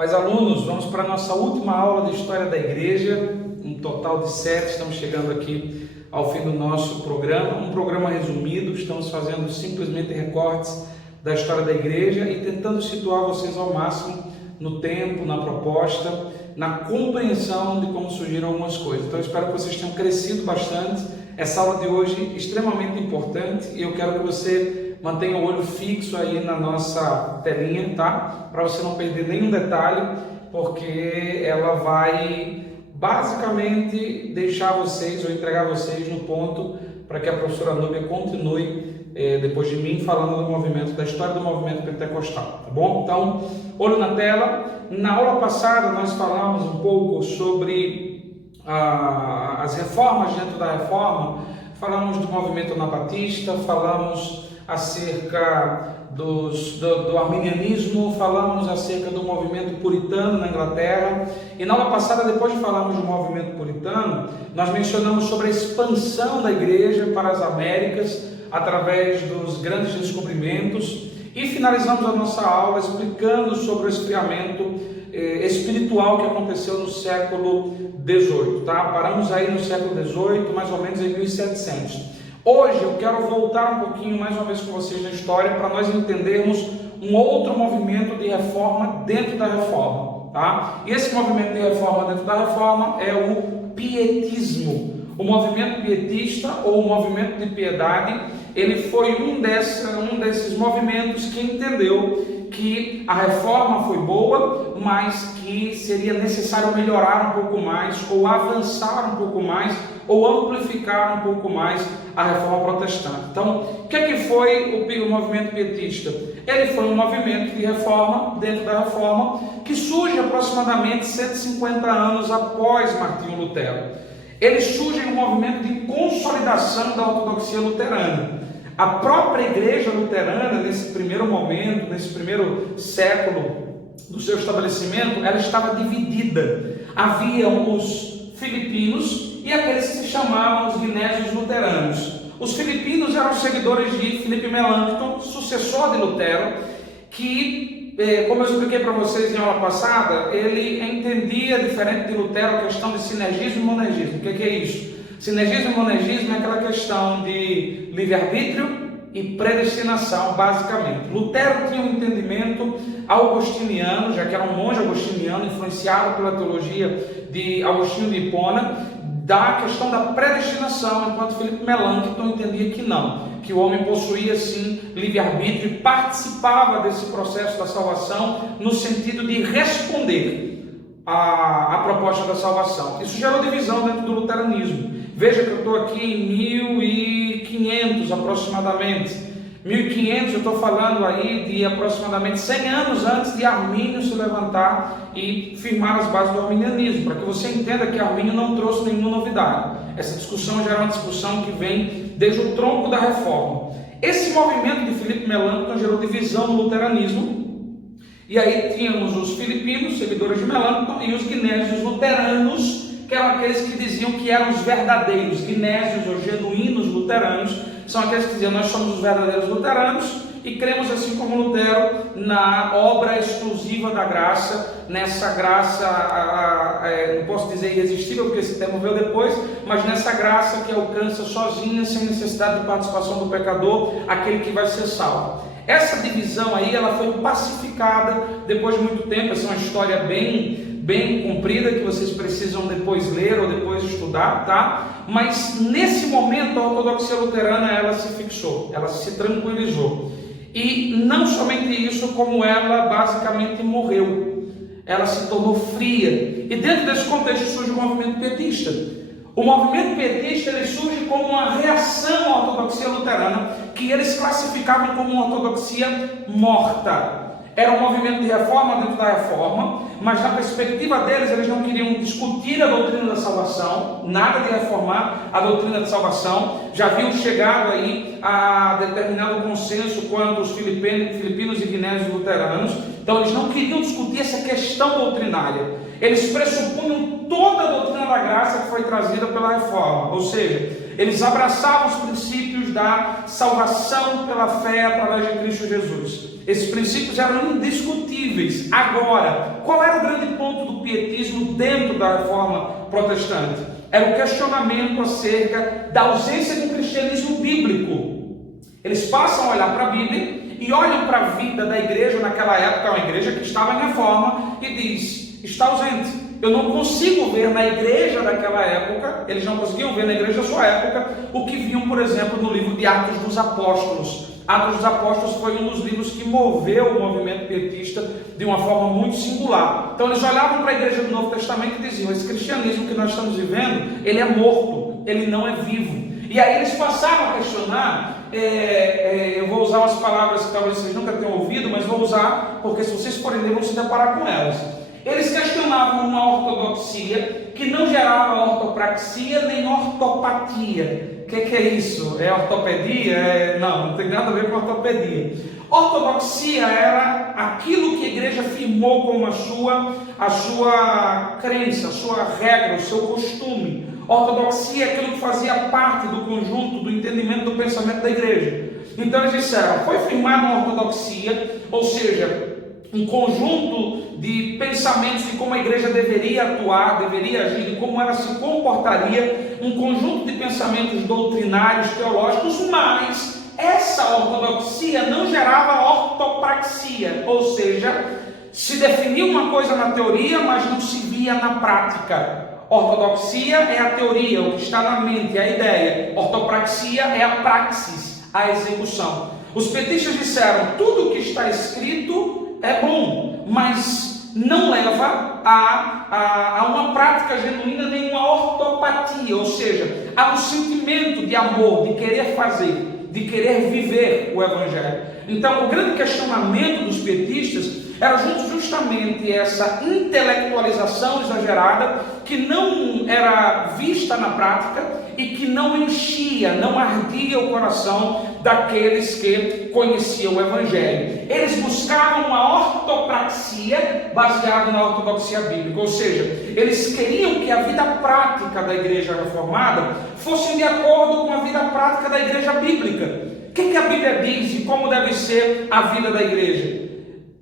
Pais alunos, vamos para a nossa última aula de História da Igreja, um total de 7, estamos chegando aqui ao fim do nosso programa, um programa resumido, estamos fazendo simplesmente recortes da história da Igreja e tentando situar vocês ao máximo no tempo, na proposta, na compreensão de como surgiram algumas coisas. Então eu espero que vocês tenham crescido bastante, essa aula de hoje é extremamente importante e eu quero que você mantenha o olho fixo aí na nossa telinha, tá? Para você não perder nenhum detalhe, porque ela vai basicamente deixar vocês ou entregar vocês no ponto para que a professora Núbia continue depois de mim falando do movimento, da história do movimento pentecostal, tá bom? Então, olho na tela. Na aula passada nós falamos um pouco sobre as reformas dentro da reforma, falamos do movimento anabatista, falamos acerca do arminianismo, falamos acerca do movimento puritano na Inglaterra, e na aula passada, depois de falarmos do movimento puritano, nós mencionamos sobre a expansão da igreja para as Américas através dos grandes descobrimentos e finalizamos a nossa aula explicando sobre o esfriamento espiritual que aconteceu no século XVIII, tá? Paramos aí no século XVIII, mais ou menos em 1700. Hoje eu quero voltar um pouquinho mais uma vez com vocês na história para nós entendermos um outro movimento de reforma dentro da reforma, tá? E esse movimento de reforma dentro da reforma é o pietismo. O movimento pietista ou o movimento de piedade, ele foi um desses movimentos que entendeu que a reforma foi boa, mas que seria necessário melhorar um pouco mais, ou avançar um pouco mais, ou amplificar um pouco mais a reforma protestante. Então, o que foi o movimento pietista? Ele foi um movimento de reforma dentro da reforma que surge aproximadamente 150 anos após Martinho Lutero. Ele surge em um movimento de consolidação da ortodoxia luterana. A própria igreja luterana, nesse primeiro momento, nesse primeiro século do seu estabelecimento, ela estava dividida. Havia os filipinos e aqueles que se chamavam os guinésios luteranos. Os filipinos eram seguidores de Filipe Melanchthon, sucessor de Lutero, que, como eu expliquei para vocês em aula passada, ele entendia, diferente de Lutero, a questão de sinergismo e monergismo. O que é isso? Sinergismo e monergismo é aquela questão de livre-arbítrio e predestinação, basicamente. Lutero tinha um entendimento augustiniano, já que era um monge agostiniano, influenciado pela teologia de Agostinho de Hipona, da questão da predestinação, enquanto Filipe Melanchthon entendia que não, que o homem possuía sim livre-arbítrio e participava desse processo da salvação no sentido de responder à proposta da salvação. Isso gerou divisão dentro do luteranismo. Veja que eu estou aqui em 1500 aproximadamente. 1500, eu estou falando aí de aproximadamente 100 anos antes de Armínio se levantar e firmar as bases do arminianismo, para que você entenda que Armínio não trouxe nenhuma novidade. Essa discussão já é uma discussão que vem desde o tronco da reforma. Esse movimento de Filipe Melanchthon gerou divisão no luteranismo, e aí tínhamos os filipinos, seguidores de Melanchthon, e os guinésios luteranos, que eram aqueles que diziam que eram os verdadeiros guinésios ou genuínos luteranos. São aqueles que diziam: nós somos os verdadeiros luteranos e cremos, assim como Lutero, na obra exclusiva da graça, nessa graça, não posso dizer irresistível, porque esse termo veio depois, mas nessa graça que alcança sozinha, sem necessidade de participação do pecador, aquele que vai ser salvo. Essa divisão aí, ela foi pacificada depois de muito tempo. Essa é uma história bem comprida, que vocês precisam depois ler ou depois estudar, tá? Mas nesse momento a ortodoxia luterana, ela se fixou, ela se tranquilizou. E não somente isso, como ela basicamente morreu, ela se tornou fria. E dentro desse contexto surge o movimento pietista. O movimento pietista, ele surge como uma reação à ortodoxia luterana, que eles classificavam como uma ortodoxia morta. Era um movimento de reforma dentro da reforma, mas na perspectiva deles, eles não queriam discutir a doutrina da salvação, nada de reformar a doutrina da salvação. Já haviam chegado aí a determinado consenso quanto os filipinos e guinésios luteranos. Então eles não queriam discutir essa questão doutrinária. Eles pressupunham toda a doutrina da graça que foi trazida pela reforma, ou seja, eles abraçavam os princípios da salvação pela fé através de Cristo Jesus. Esses princípios eram indiscutíveis. Agora, qual era ponto do pietismo dentro da reforma protestante. Era o questionamento acerca da ausência de um cristianismo bíblico. Eles passam a olhar para a Bíblia e olham para a vida da igreja naquela época, uma igreja que estava em reforma, e diz, está ausente. Eu não consigo ver na igreja daquela época, eles não conseguiam ver na igreja da sua época, o que viam, por exemplo, no livro de Atos dos Apóstolos. Atos dos Apóstolos foi um dos livros que moveu o movimento pietista de uma forma muito singular. Então eles olhavam para a igreja do Novo Testamento e diziam, esse cristianismo que nós estamos vivendo, ele é morto, ele não é vivo. E aí eles passaram a questionar, eu vou usar umas palavras que talvez vocês nunca tenham ouvido, mas vou usar, porque se vocês forem ler, vão se deparar com elas. Eles questionavam uma ortodoxia que não gerava ortopraxia nem ortopatia. O que é isso? É ortopedia? Não tem nada a ver com ortopedia. Ortodoxia era aquilo que a igreja firmou como a sua crença, a sua regra, o seu costume. Ortodoxia é aquilo que fazia parte do conjunto do entendimento do pensamento da igreja. Então eles disseram, foi firmada uma ortodoxia, ou seja, um conjunto de pensamentos de como a igreja deveria atuar, deveria agir, de como ela se comportaria, um conjunto de pensamentos doutrinários, teológicos, mas essa ortodoxia não gerava ortopraxia, ou seja, se definia uma coisa na teoria, mas não se via na prática. Ortodoxia é a teoria, o que está na mente, a ideia. Ortopraxia é a praxis, a execução. Os petistas disseram, tudo o que está escrito é bom, mas não leva a uma prática genuína, nem uma ortopatia, ou seja, a um sentimento de amor, de querer fazer, de querer viver o Evangelho. Então, o grande questionamento dos petistas era justamente essa intelectualização exagerada que não era vista na prática e que não enchia, não ardia o coração daqueles que conheciam o Evangelho. Eles buscavam uma ortopraxia baseada na ortodoxia bíblica, ou seja, eles queriam que a vida prática da igreja reformada fosse de acordo com a vida prática da igreja bíblica. O que a Bíblia diz e como deve ser a vida da igreja?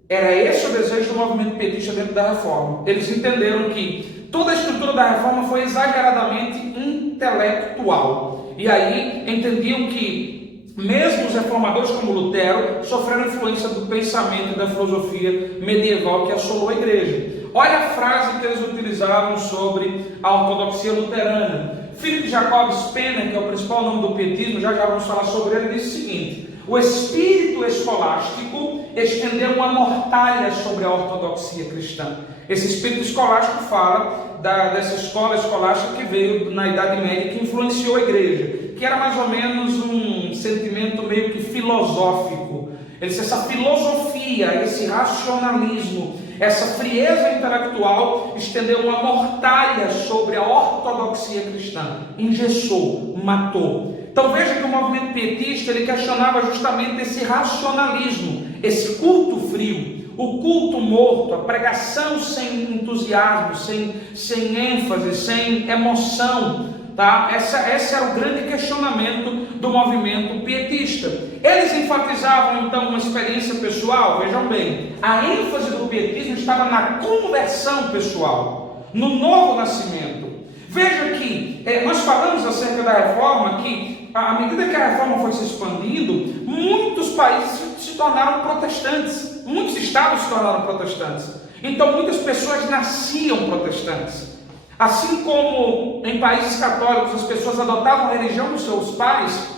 Era esse o desejo do movimento petista dentro da reforma. Eles entenderam que toda a estrutura da reforma foi exageradamente intelectual. E aí entendiam que mesmo os reformadores como Lutero sofreram influência do pensamento e da filosofia medieval que assolou a igreja. Olha a frase que eles utilizavam sobre a ortodoxia luterana. Philip Jacob Spener, que é o principal nome do pietismo, já vamos falar sobre ele, disse o seguinte: o espírito escolástico estendeu uma mortalha sobre a ortodoxia cristã. Esse espírito escolástico fala dessa escola escolástica que veio na Idade Média, que influenciou a igreja, que era mais ou menos um sentimento meio que filosófico. Ele disse, essa filosofia, esse racionalismo, essa frieza intelectual estendeu uma mortalha sobre a ortodoxia cristã, engessou, matou. Então veja que o movimento pietista ele questionava justamente esse racionalismo, esse culto frio, o culto morto, a pregação sem entusiasmo, sem ênfase, sem emoção. Tá? Esse era o grande questionamento do movimento pietista. Eles enfatizavam então uma experiência pessoal. Vejam bem, a ênfase do pietismo estava na conversão pessoal, no novo nascimento. Veja que nós falamos acerca da reforma, que à medida que a reforma foi se expandindo, muitos países se tornaram protestantes, muitos estados se tornaram protestantes. Então muitas pessoas nasciam protestantes. Assim como em países católicos as pessoas adotavam a religião dos seus pais,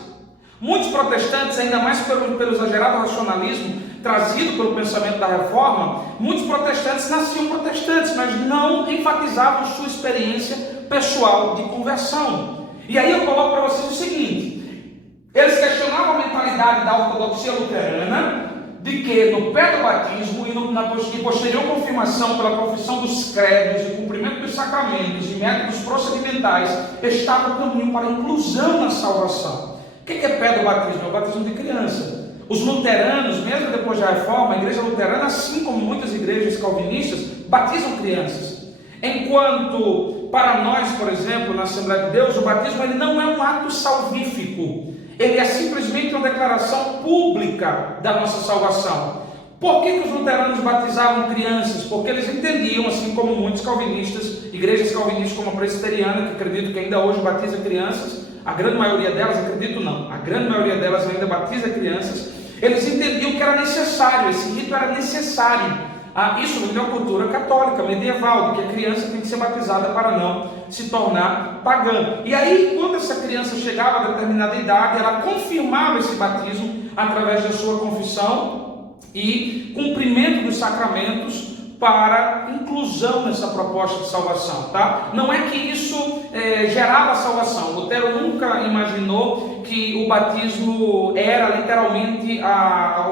muitos protestantes, ainda mais pelo exagerado racionalismo trazido pelo pensamento da reforma, muitos protestantes nasciam protestantes, mas não enfatizavam sua experiência pessoal de conversão. E aí eu coloco para vocês o seguinte: eles questionavam a mentalidade da ortodoxia luterana, de que no pé do batismo e na posterior confirmação pela profissão dos credos e cumprimento dos sacramentos e métodos procedimentais estava o caminho para a inclusão na salvação. O que é pé do batismo? É o batismo de criança. Os luteranos, mesmo depois da reforma, a igreja luterana, assim como muitas igrejas calvinistas, batizam crianças. Enquanto para nós, por exemplo, na Assembleia de Deus, o batismo ele não é um ato salvífico. Ele é simplesmente uma declaração pública da nossa salvação. Por que os luteranos batizavam crianças? Porque eles entendiam, assim como muitos calvinistas, igrejas calvinistas como a presbiteriana, que acredito que ainda hoje batiza crianças, a grande maioria delas, acredito não, a grande maioria delas ainda batiza crianças, eles entendiam que era necessário, esse rito era necessário. Isso vem da cultura católica, medieval, que a criança tem que ser batizada para não se tornar pagã. E aí, quando essa criança chegava a determinada idade, ela confirmava esse batismo através da sua confissão e cumprimento dos sacramentos para inclusão nessa proposta de salvação, tá? Não é que isso gerava salvação. Lutero nunca imaginou que o batismo era literalmente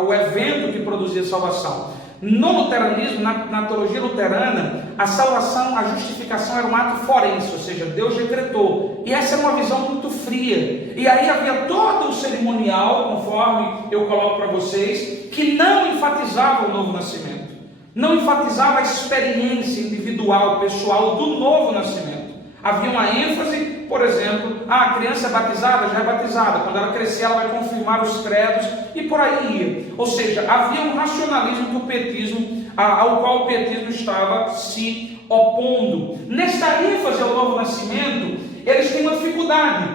o evento que produzia salvação. No luteranismo, na teologia luterana, a salvação, a justificação era um ato forense, ou seja, Deus decretou. E essa é uma visão muito fria. E aí havia todo o cerimonial, conforme eu coloco para vocês, que não enfatizava o novo nascimento. Não enfatizava a experiência individual, pessoal do novo nascimento. Havia uma ênfase, por exemplo, a criança é batizada, já é batizada, quando ela crescer ela vai confirmar os credos e por aí ia. Ou seja, havia um racionalismo ao qual o pietismo estava se opondo. Nesta ênfase ao novo nascimento, eles têm uma dificuldade.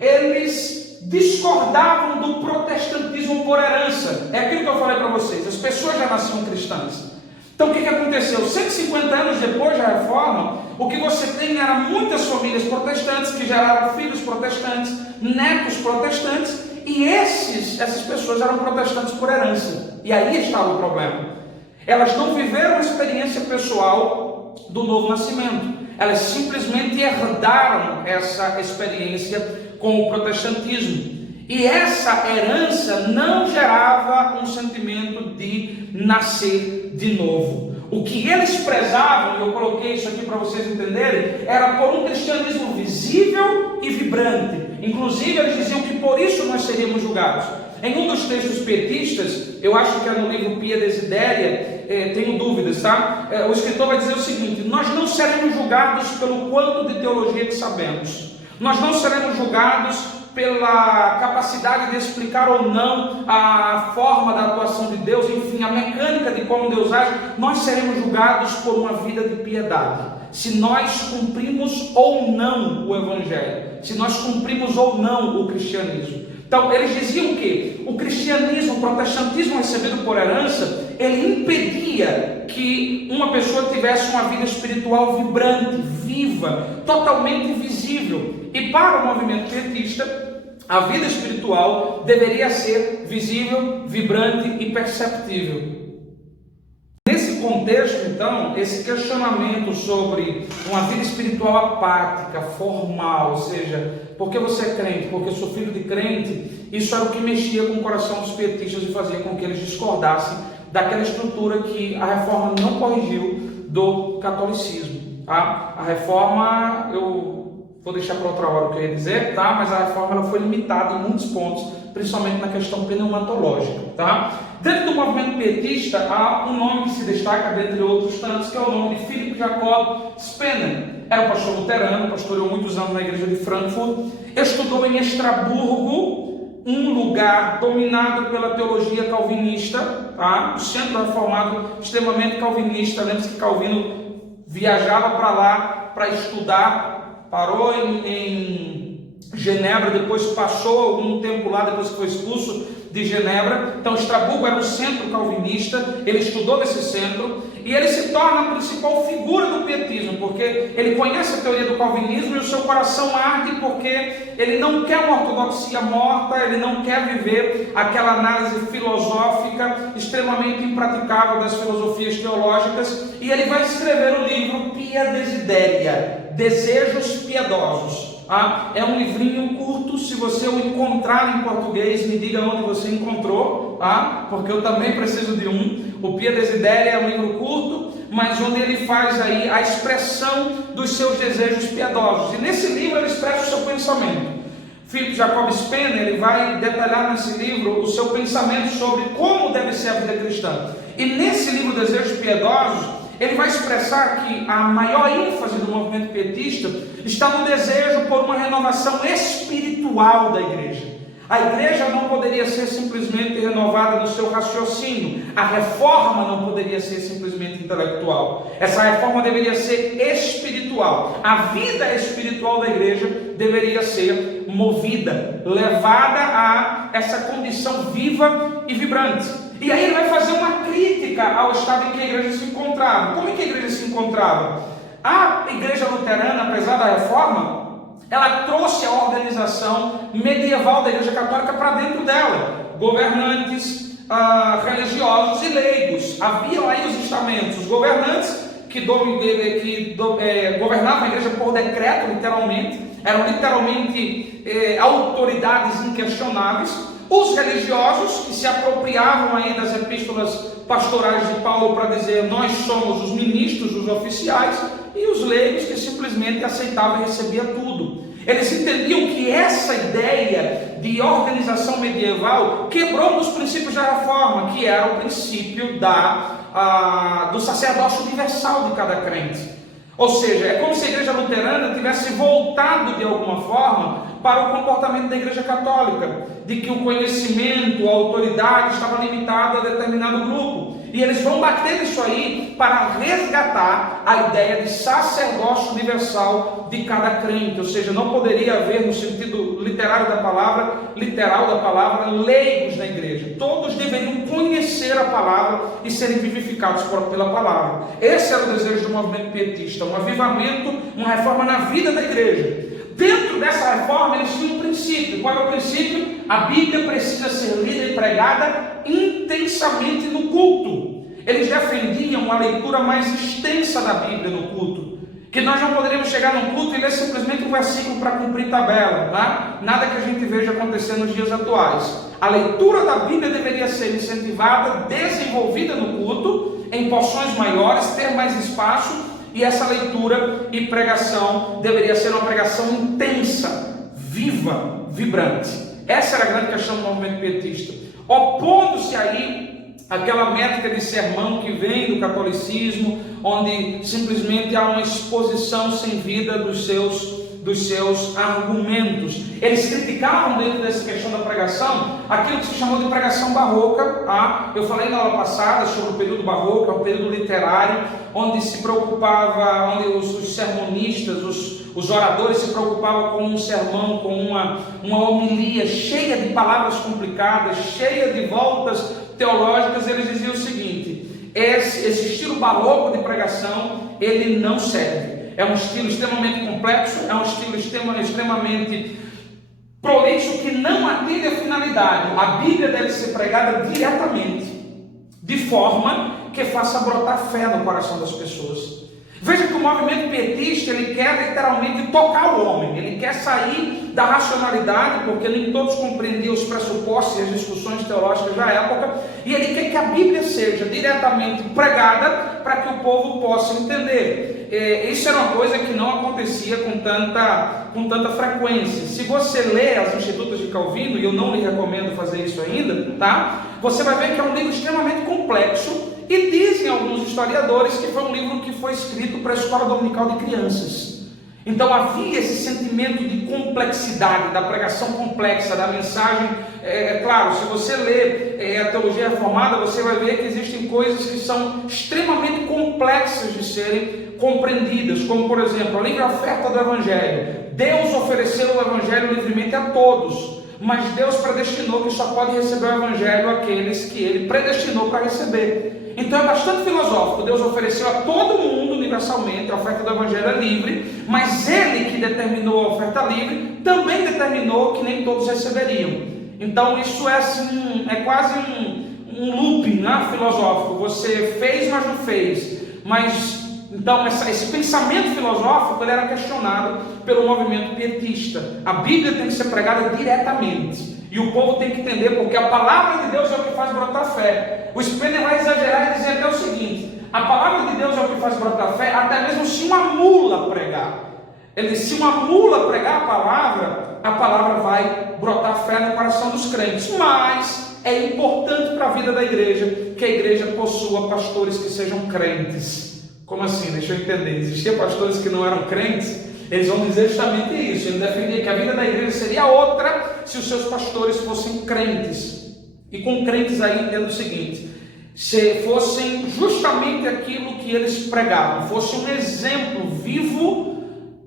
Eles discordavam do protestantismo por herança. É aquilo que eu falei para vocês, as pessoas já nasciam cristãs. Então o que aconteceu? 150 anos depois da reforma, o que você tem era muitas famílias protestantes que geraram filhos protestantes, netos protestantes, e essas pessoas eram protestantes por herança. E aí estava o problema. Elas não viveram a experiência pessoal do novo nascimento. Elas simplesmente herdaram essa experiência com o protestantismo. E essa herança não gerava um sentimento de nascer de novo. O que eles prezavam, e eu coloquei isso aqui para vocês entenderem, era por um cristianismo visível e vibrante. Inclusive, eles diziam que por isso nós seríamos julgados. Em um dos textos pietistas, eu acho que é no livro Pia Desidéria, tenho dúvidas, tá? O escritor vai dizer o seguinte: nós não seremos julgados pelo quanto de teologia que sabemos. Nós não seremos julgados pela capacidade de explicar ou não a forma da atuação de Deus, enfim, a mecânica de como Deus age. Nós seremos julgados por uma vida de piedade, se nós cumprimos ou não o Evangelho, se nós cumprimos ou não o cristianismo. Então, eles diziam que o cristianismo, o protestantismo recebido por herança, ele impedia que uma pessoa tivesse uma vida espiritual vibrante, viva, totalmente visível. E para o movimento pietista, a vida espiritual deveria ser visível, vibrante e perceptível. Nesse contexto, então, esse questionamento sobre uma vida espiritual apática, formal, ou seja, porque você é crente, porque sou filho de crente, isso era o que mexia com o coração dos pietistas e fazia com que eles discordassem daquela estrutura que a reforma não corrigiu do catolicismo. Tá? A reforma, eu vou deixar para outra hora o que eu ia dizer, tá? Mas a reforma ela foi limitada em muitos pontos, principalmente na questão pneumatológica. Tá? Dentro do movimento pietista, há um nome que se destaca, dentre outros tantos, que é o nome de Philipp Jacob Spener. Era um pastor luterano, pastoreou muitos anos na igreja de Frankfurt, estudou em Estraburgo, um lugar dominado pela teologia calvinista, tá? O centro reformado extremamente calvinista. Lembra-se que Calvino viajava para lá para estudar, parou em Genebra, depois passou algum tempo lá, depois que foi expulso de Genebra. Então Estraburgo era um centro calvinista, ele estudou nesse centro e ele se torna a principal figura do pietismo, porque ele conhece a teoria do calvinismo e o seu coração arde porque ele não quer uma ortodoxia morta, ele não quer viver aquela análise filosófica extremamente impraticável das filosofias teológicas, e ele vai escrever o livro Pia Desidéria, Desejos Piedosos. É um livrinho curto, se você o encontrar em português, me diga onde você encontrou, porque eu também preciso de um. O Pia Desidéria é um livro curto, mas onde ele faz aí a expressão dos seus desejos piedosos. E nesse livro ele expressa o seu pensamento. Philipp Jacob Spener, ele vai detalhar nesse livro o seu pensamento sobre como deve ser a vida cristã. E nesse livro Desejos Piedosos, ele vai expressar que a maior ênfase do movimento pietista está no desejo por uma renovação espiritual da igreja. A igreja não poderia ser simplesmente renovada no seu raciocínio. A reforma não poderia ser simplesmente intelectual. Essa reforma deveria ser espiritual. A vida espiritual da igreja deveria ser movida, levada a essa condição viva e vibrante. E aí ele vai fazer uma crítica ao estado em que a igreja se encontrava. Como é que a igreja se encontrava? A igreja luterana, apesar da reforma, ela trouxe a organização medieval da Igreja Católica para dentro dela. Governantes religiosos e leigos. Haviam aí os estamentos. Os governantes que governavam a igreja por decreto, literalmente. Eram literalmente autoridades inquestionáveis. Os religiosos que se apropriavam aí das epístolas pastorais de Paulo para dizer nós somos os ministros, os oficiais, e os leigos que simplesmente aceitavam e recebiam tudo. Eles entendiam que essa ideia de organização medieval quebrou um dos princípios da reforma, que era o princípio do sacerdócio universal de cada crente. Ou seja, é como se a igreja luterana tivesse voltado de alguma forma para o comportamento da igreja católica, de que o conhecimento, a autoridade estava limitado a determinado grupo. E eles vão bater nisso aí para resgatar a ideia de sacerdócio universal de cada crente. Ou seja, não poderia haver, no sentido literal da palavra, leigos na igreja. Todos deveriam conhecer a palavra e serem vivificados pela palavra. Esse era o desejo do movimento pietista, um avivamento, uma reforma na vida da igreja. Dentro dessa reforma eles tinham um princípio. Qual é o princípio? A Bíblia precisa ser lida e pregada intensamente no culto. Eles defendiam uma leitura mais extensa da Bíblia no culto. Que nós não poderíamos chegar num culto e ler simplesmente um versículo para cumprir tabela, tá? Nada que a gente veja acontecer nos dias atuais. A leitura da Bíblia deveria ser incentivada, desenvolvida no culto, em porções maiores, ter mais espaço. E essa leitura e pregação deveria ser uma pregação intensa, viva, vibrante. Essa era a grande questão do movimento pietista. Opondo-se aí àquela métrica de sermão que vem do catolicismo, onde simplesmente há uma exposição sem vida dos seus argumentos. Eles criticavam dentro dessa questão da pregação aquilo que se chamou de pregação barroca. Eu falei na aula passada sobre o período barroco, é um período literário, onde se preocupava, onde os sermonistas, os oradores se preocupavam com um sermão, com uma homilia cheia de palavras complicadas, cheia de voltas teológicas. Eles diziam o seguinte: esse estilo barroco de pregação, ele não serve. É um estilo extremamente complexo, é um estilo extremamente prolixo, que não atende a finalidade. A Bíblia deve ser pregada diretamente, de forma que faça brotar fé no coração das pessoas. Veja que o movimento pietista, ele quer literalmente tocar o homem, ele quer sair da racionalidade, porque nem todos compreendiam os pressupostos e as discussões teológicas da época, e ele quer que a Bíblia seja diretamente pregada para que o povo possa entender. Isso era uma coisa que não acontecia com tanta frequência. Se você lê as Institutas de Calvino, e eu não lhe recomendo fazer isso ainda, tá? Você vai ver que é um livro extremamente complexo, e dizem alguns historiadores que foi um livro que foi escrito para a escola dominical de crianças. Então havia esse sentimento de complexidade, da pregação complexa, da mensagem. Claro, se você lê a teologia reformada, você vai ver que existem coisas que são extremamente complexas de serem compreendidas, como por exemplo, a livre oferta do Evangelho. Deus ofereceu o Evangelho livremente a todos, mas Deus predestinou que só pode receber o Evangelho aqueles que Ele predestinou para receber. Então é bastante filosófico. Deus ofereceu a todo mundo universalmente, a oferta do Evangelho é livre, mas Ele que determinou a oferta livre, também determinou que nem todos receberiam. Então isso é assim, é quase um looping, né, filosófico. Você fez, mas não fez. Então esse pensamento filosófico, ele era questionado pelo movimento pietista. A Bíblia tem que ser pregada diretamente. E o povo tem que entender, porque a palavra de Deus é o que faz brotar fé. O Spener vai exagerar e dizer até o seguinte: a palavra de Deus é o que faz brotar fé, até mesmo se uma mula pregar. Ele diz: se uma mula pregar a palavra vai brotar fé no coração dos crentes. Mas é importante para a vida da igreja que a igreja possua pastores que sejam crentes. Como assim? Deixa eu entender. Existiam pastores que não eram crentes? Eles vão dizer justamente isso. Ele defendia que a vida da igreja seria outra se os seus pastores fossem crentes. E com crentes aí entendo o seguinte: se fossem justamente aquilo que eles pregavam, fosse um exemplo vivo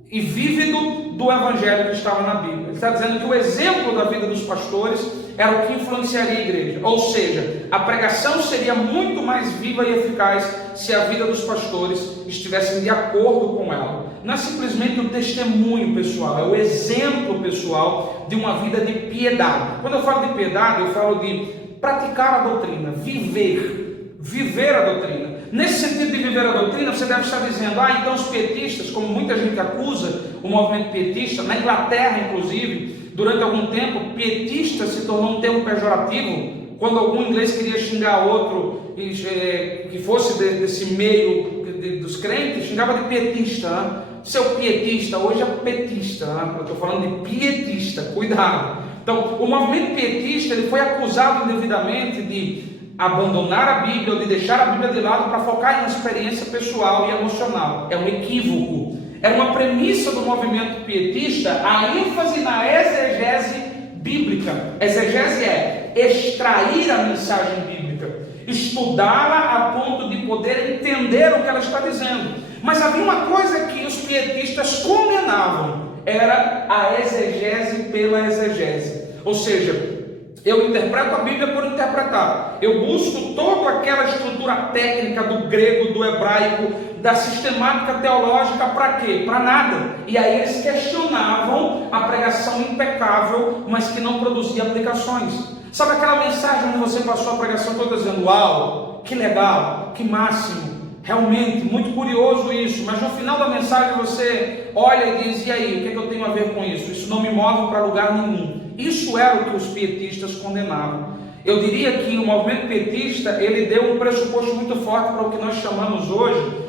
e vívido do evangelho que estava na Bíblia. Ele está dizendo que o exemplo da vida dos pastores era o que influenciaria a igreja. Ou seja, a pregação seria muito mais viva e eficaz se a vida dos pastores estivessem de acordo com ela. Não é simplesmente o testemunho pessoal, é o exemplo pessoal de uma vida de piedade. Quando eu falo de piedade, eu falo de praticar a doutrina, viver a doutrina. Nesse sentido de viver a doutrina, você deve estar dizendo: então os pietistas, como muita gente acusa o movimento pietista, na Inglaterra inclusive, durante algum tempo, pietista se tornou um termo pejorativo. Quando algum inglês queria xingar outro, que fosse desse meio dos crentes, xingava de pietista, né? Seu pietista, hoje é petista, né? Eu estou falando de pietista, cuidado. Então, o movimento pietista ele foi acusado indevidamente de abandonar a Bíblia ou de deixar a Bíblia de lado para focar em uma experiência pessoal e emocional. É um equívoco. Era uma premissa do movimento pietista a ênfase na exegese bíblica. Exegese é extrair a mensagem bíblica, estudá-la a ponto de poder entender o que ela está dizendo. Mas havia uma coisa que os pietistas condenavam: era a exegese pela exegese. Ou seja, eu interpreto a Bíblia por interpretar. Eu busco toda aquela estrutura técnica do grego, do hebraico, da sistemática teológica para quê? Para nada. E aí eles questionavam a pregação impecável, mas que não produzia aplicações. Sabe aquela mensagem onde você passou a pregação toda dizendo: uau, que legal, que máximo, realmente, muito curioso isso, mas no final da mensagem você olha e diz: e aí, o que é que eu tenho a ver com isso? Isso não me move para lugar nenhum. Isso era o que os pietistas condenavam. Eu diria que o movimento pietista, ele deu um pressuposto muito forte para o que nós chamamos hoje,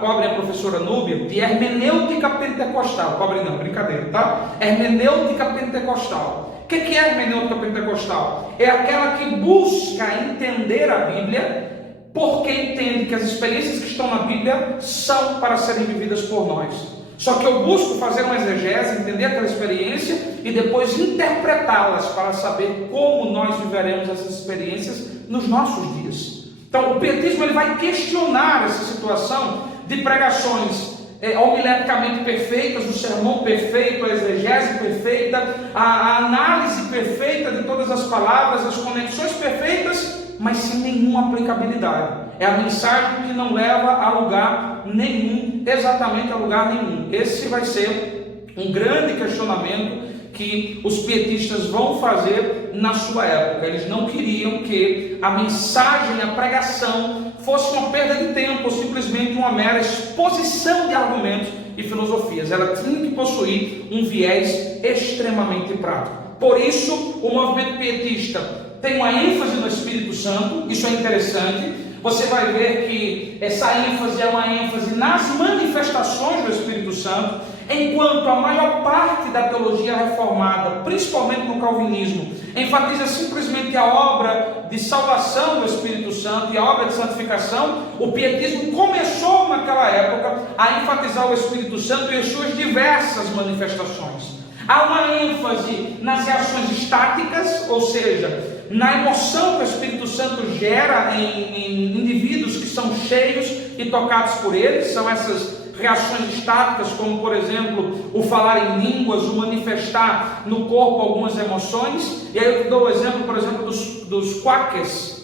cobre a professora Núbia, de hermenêutica pentecostal. Cobre não, brincadeira, tá? Hermenêutica pentecostal. O que é hermenêutica pentecostal? É aquela que busca entender a Bíblia, porque entende que as experiências que estão na Bíblia são para serem vividas por nós. Só que eu busco fazer uma exegese, entender aquela experiência e depois interpretá-las para saber como nós viveremos essas experiências nos nossos dias. Então, o pietismo ele vai questionar essa situação de pregações homileticamente perfeitas, o sermão perfeito, a exegese perfeita, a análise perfeita de todas as palavras, as conexões perfeitas, mas sem nenhuma aplicabilidade. É a mensagem que não leva a lugar nenhum, exatamente a lugar nenhum. Esse vai ser um grande questionamento que os pietistas vão fazer na sua época. Eles não queriam que a mensagem, a pregação, fosse uma perda de tempo, ou simplesmente uma mera exposição de argumentos e filosofias. Ela tinha que possuir um viés extremamente prático. Por isso, o movimento pietista tem uma ênfase no Espírito Santo. Isso é interessante. Você vai ver que essa ênfase é uma ênfase nas manifestações do Espírito Santo, enquanto a maior parte da teologia reformada, principalmente no calvinismo, enfatiza simplesmente a obra de salvação do Espírito Santo e a obra de santificação. O pietismo começou naquela época a enfatizar o Espírito Santo e as suas diversas manifestações. Há uma ênfase nas reações estáticas, ou seja, na emoção que o Espírito Santo gera em indivíduos que são cheios e tocados por ele. São essas reações estáticas, como por exemplo o falar em línguas, o manifestar no corpo algumas emoções. E aí eu te dou o exemplo, por exemplo, dos quakers.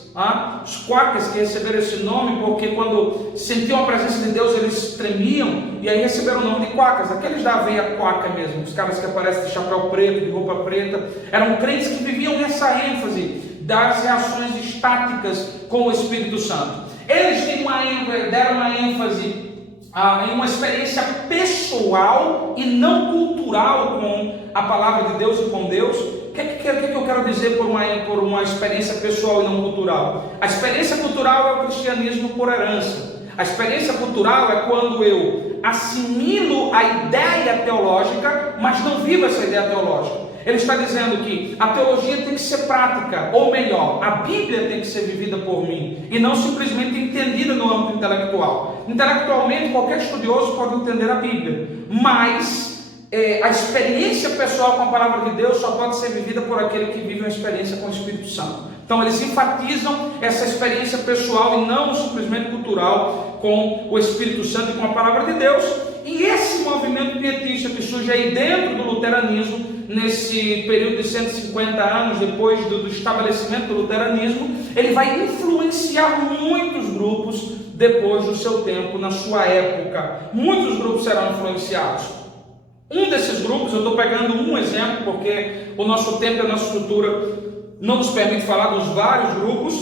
Os quakers que receberam esse nome porque quando sentiam a presença de Deus eles tremiam, e aí receberam o nome de quakers, aqueles da aveia quaca mesmo, os caras que aparecem de chapéu preto, de roupa preta. Eram crentes que viviam nessa ênfase das reações estáticas com o Espírito Santo. Eles deram uma ênfase em uma experiência pessoal e não cultural com a palavra de Deus e com Deus. O que eu quero dizer por uma experiência pessoal e não cultural? A experiência cultural é o cristianismo por herança. A experiência cultural é quando eu assimilo a ideia teológica, mas não vivo essa ideia teológica. Ele está dizendo que a teologia tem que ser prática, ou melhor, a Bíblia tem que ser vivida por mim, e não simplesmente entendida no âmbito intelectual. Intelectualmente, qualquer estudioso pode entender a Bíblia, mas a experiência pessoal com a palavra de Deus só pode ser vivida por aquele que vive uma experiência com o Espírito Santo. Então eles enfatizam essa experiência pessoal e não simplesmente cultural com o Espírito Santo e com a palavra de Deus. E esse movimento pietista que surge aí dentro do luteranismo, nesse período de 150 anos depois do estabelecimento do luteranismo, ele vai influenciar muitos grupos depois do seu tempo, na sua época. Muitos grupos serão influenciados. Um desses grupos, eu estou pegando um exemplo, porque o nosso tempo e a nossa estrutura não nos permite falar dos vários grupos,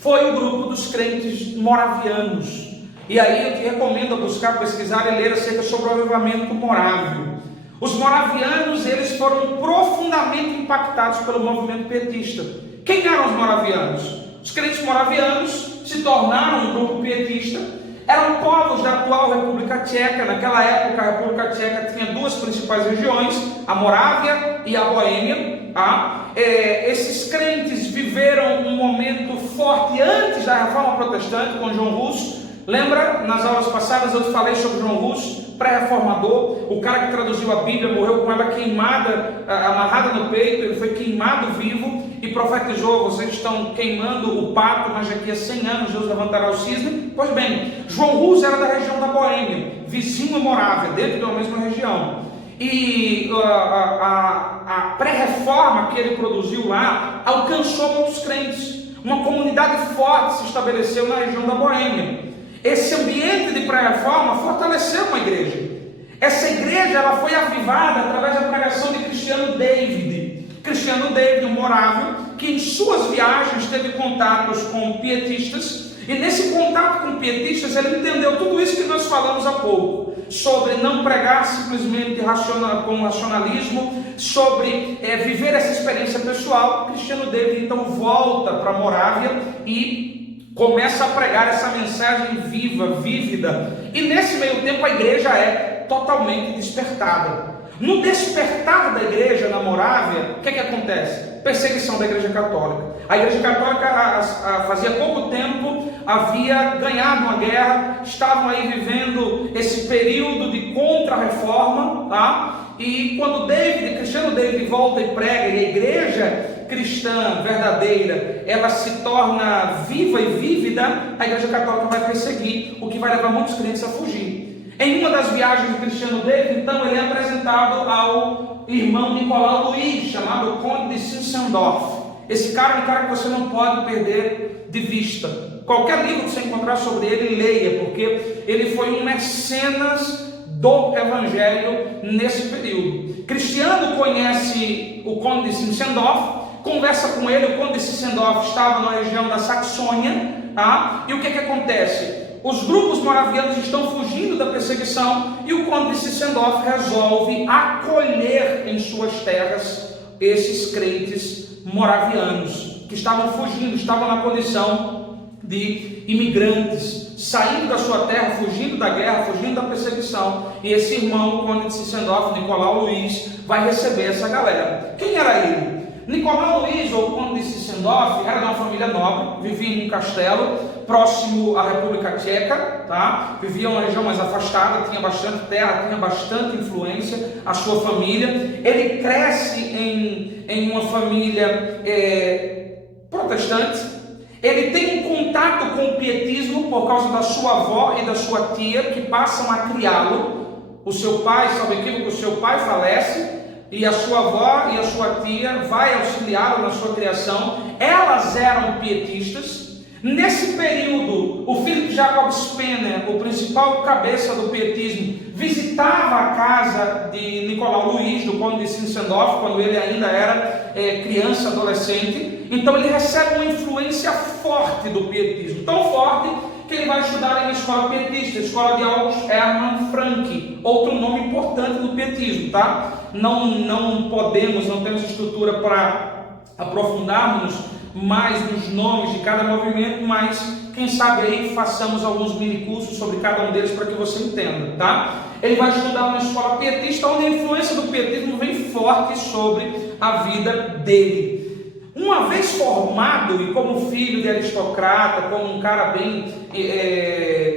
foi o grupo dos crentes moravianos. E aí eu te recomendo buscar, pesquisar e ler acerca sobre o avivamento morávio. Os moravianos, eles foram profundamente impactados pelo movimento pietista. Quem eram os moravianos? Os crentes moravianos se tornaram um grupo pietista. Eram povos da atual República Tcheca. Naquela época, a República Tcheca tinha duas principais regiões, a Morávia e a Boêmia. Esses crentes viveram um momento forte antes da Reforma Protestante com João Hus. Lembra, nas aulas passadas eu te falei sobre João Hus, pré-reformador, o cara que traduziu a Bíblia, morreu com ela queimada, amarrada no peito, ele foi queimado vivo e profetizou: vocês estão queimando o pato, mas daqui a 100 anos Deus levantará o cisne. Pois bem, João Hus era da região da Boêmia, vizinho a Morávia, dentro da mesma região. E a pré-reforma que ele produziu lá alcançou muitos crentes. Uma comunidade forte se estabeleceu na região da Boêmia. Esse ambiente de pré-reforma fortaleceu uma igreja. Essa igreja ela foi avivada através da pregação de Cristiano David. Cristiano David, um morávio, que em suas viagens teve contatos com pietistas. E nesse contato com pietistas ele entendeu tudo isso que nós falamos há pouco, sobre não pregar simplesmente com racionalismo, sobre viver essa experiência pessoal. Cristiano David então volta para Morávia e começa a pregar essa mensagem viva, vívida. E nesse meio tempo a igreja é totalmente despertada. No despertar da igreja na Morávia, o que acontece? Perseguição da igreja católica. A igreja católica fazia pouco tempo havia ganhado uma guerra, estavam aí vivendo esse período de contra-reforma, tá? E quando Cristiano David volta e prega, e a igreja cristã verdadeira, ela se torna viva e vívida, a igreja católica vai perseguir, o que vai levar muitos crentes a fugir. Em uma das viagens do Cristiano David, então, ele é apresentado ao irmão Nicolau Luiz, chamado Conde de Zinzendorf. Esse cara é um cara que você não pode perder de vista. Qualquer livro que você encontrar sobre ele, leia, porque ele foi um mecenas do Evangelho nesse período. Cristiano conhece o Conde de Zinzendorf, conversa com ele. O Conde de Zinzendorf estava na região da Saxônia, tá? E o que acontece? Os grupos moravianos estão fugindo da perseguição e o Conde de Zinzendorf resolve acolher em suas terras esses crentes moravianos que estavam fugindo, estavam na condição de imigrantes, saindo da sua terra, fugindo da guerra, fugindo da perseguição. E esse irmão, o Conde de Zinzendorf, Nicolau Luiz, vai receber essa galera. Quem era ele? Nicolau Luiz, ou Conde de Zinzendorf, era de uma família nobre, vivia em um castelo próximo à República Tcheca, tá? Vivia em uma região mais afastada, tinha bastante terra, tinha bastante influência, a sua família. Ele cresce em uma família protestante. Ele tem um contato com o pietismo por causa da sua avó e da sua tia, que passam a criá-lo. O seu pai, salvo equívoco, o seu pai falece, e a sua avó e a sua tia vai auxiliá-lo na sua criação. Elas eram pietistas. Nesse período, o filho de Jacob Spener, o principal cabeça do pietismo, visitava a casa de Nicolau Luiz, do Conde de Zinzendorf, quando ele ainda era criança, adolescente. Então ele recebe uma influência forte do pietismo, tão forte que ele vai estudar em uma escola pietista, a escola de August Hermann Francke, outro nome importante do pietismo, tá? Não temos estrutura para aprofundarmos mais nos nomes de cada movimento, mas quem sabe aí façamos alguns mini cursos sobre cada um deles para que você entenda, tá? Ele vai estudar numa escola pietista, onde a influência do pietismo vem forte sobre a vida dele. Uma vez formado e como filho de aristocrata, como um cara bem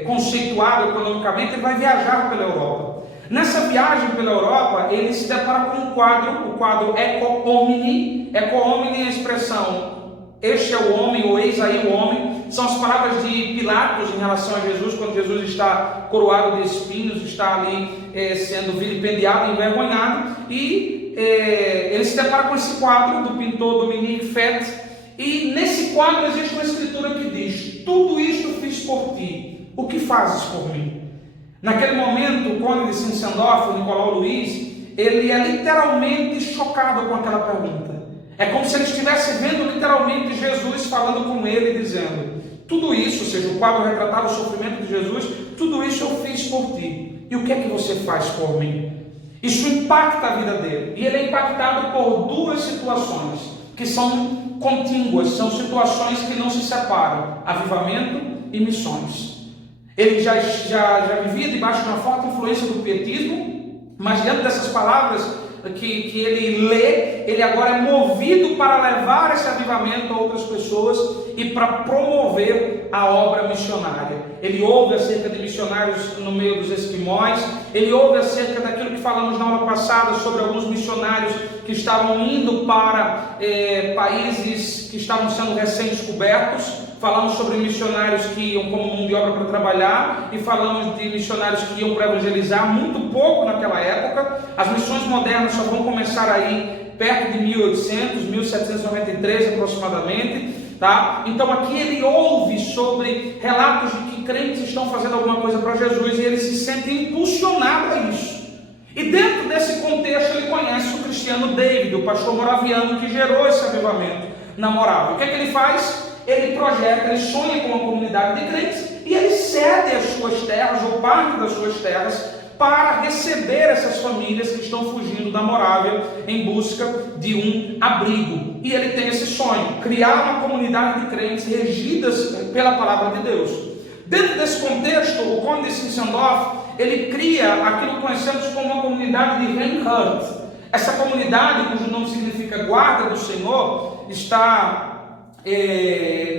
conceituado economicamente, ele vai viajar pela Europa. Nessa viagem pela Europa, ele se depara com um quadro, o quadro Ecce Homini. Ecce Homini é a expressão "este é o homem" ou "eis aí o homem". São as palavras de Pilatos em relação a Jesus, quando Jesus está coroado de espinhos, está ali sendo vilipendiado, envergonhado, e ele se depara com esse quadro do pintor Dominique Fett, e nesse quadro existe uma escritura que diz: tudo isto fiz por ti, o que fazes por mim? Naquele momento, o conde de Zinzendorf, o Nicolau Luiz, ele é literalmente chocado com aquela pergunta. É como se ele estivesse vendo literalmente Jesus falando com ele, dizendo: tudo isso, ou seja, o quadro retratava o sofrimento de Jesus, tudo isso eu fiz por ti, e o que é que você faz por mim? Isso impacta a vida dele, e ele é impactado por duas situações que são contíguas, são situações que não se separam: avivamento e missões. Ele já vivia debaixo de uma forte influência do pietismo, mas diante dessas palavras que ele lê, ele agora é movido para levar esse avivamento a outras pessoas e para promover a obra missionária. Ele ouve acerca de missionários no meio dos esquimós, ele ouve acerca daquilo que falamos na aula passada sobre alguns missionários que estavam indo para países que estavam sendo recém-descobertos. Falamos sobre missionários que iam como mão de obra para trabalhar, e falamos de missionários que iam para evangelizar, muito pouco naquela época. As missões modernas só vão começar aí perto de 1800, 1793 aproximadamente, tá? Então aqui ele ouve sobre relatos de que crentes estão fazendo alguma coisa para Jesus, e ele se sente impulsionado a isso. E dentro desse contexto ele conhece o Cristiano David, o pastor moraviano que gerou esse avivamento na Morávia. O que é que ele faz? Ele projeta, ele sonha com uma comunidade de crentes, e ele cede as suas terras, ou parte das suas terras, para receber essas famílias que estão fugindo da Morávia em busca de um abrigo. E ele tem esse sonho: criar uma comunidade de crentes regidas pela palavra de Deus. Dentro desse contexto, o conde de Zinzendorf, ele cria aquilo que conhecemos como uma comunidade de Reinhardt. Essa comunidade, cujo nome significa guarda do Senhor, está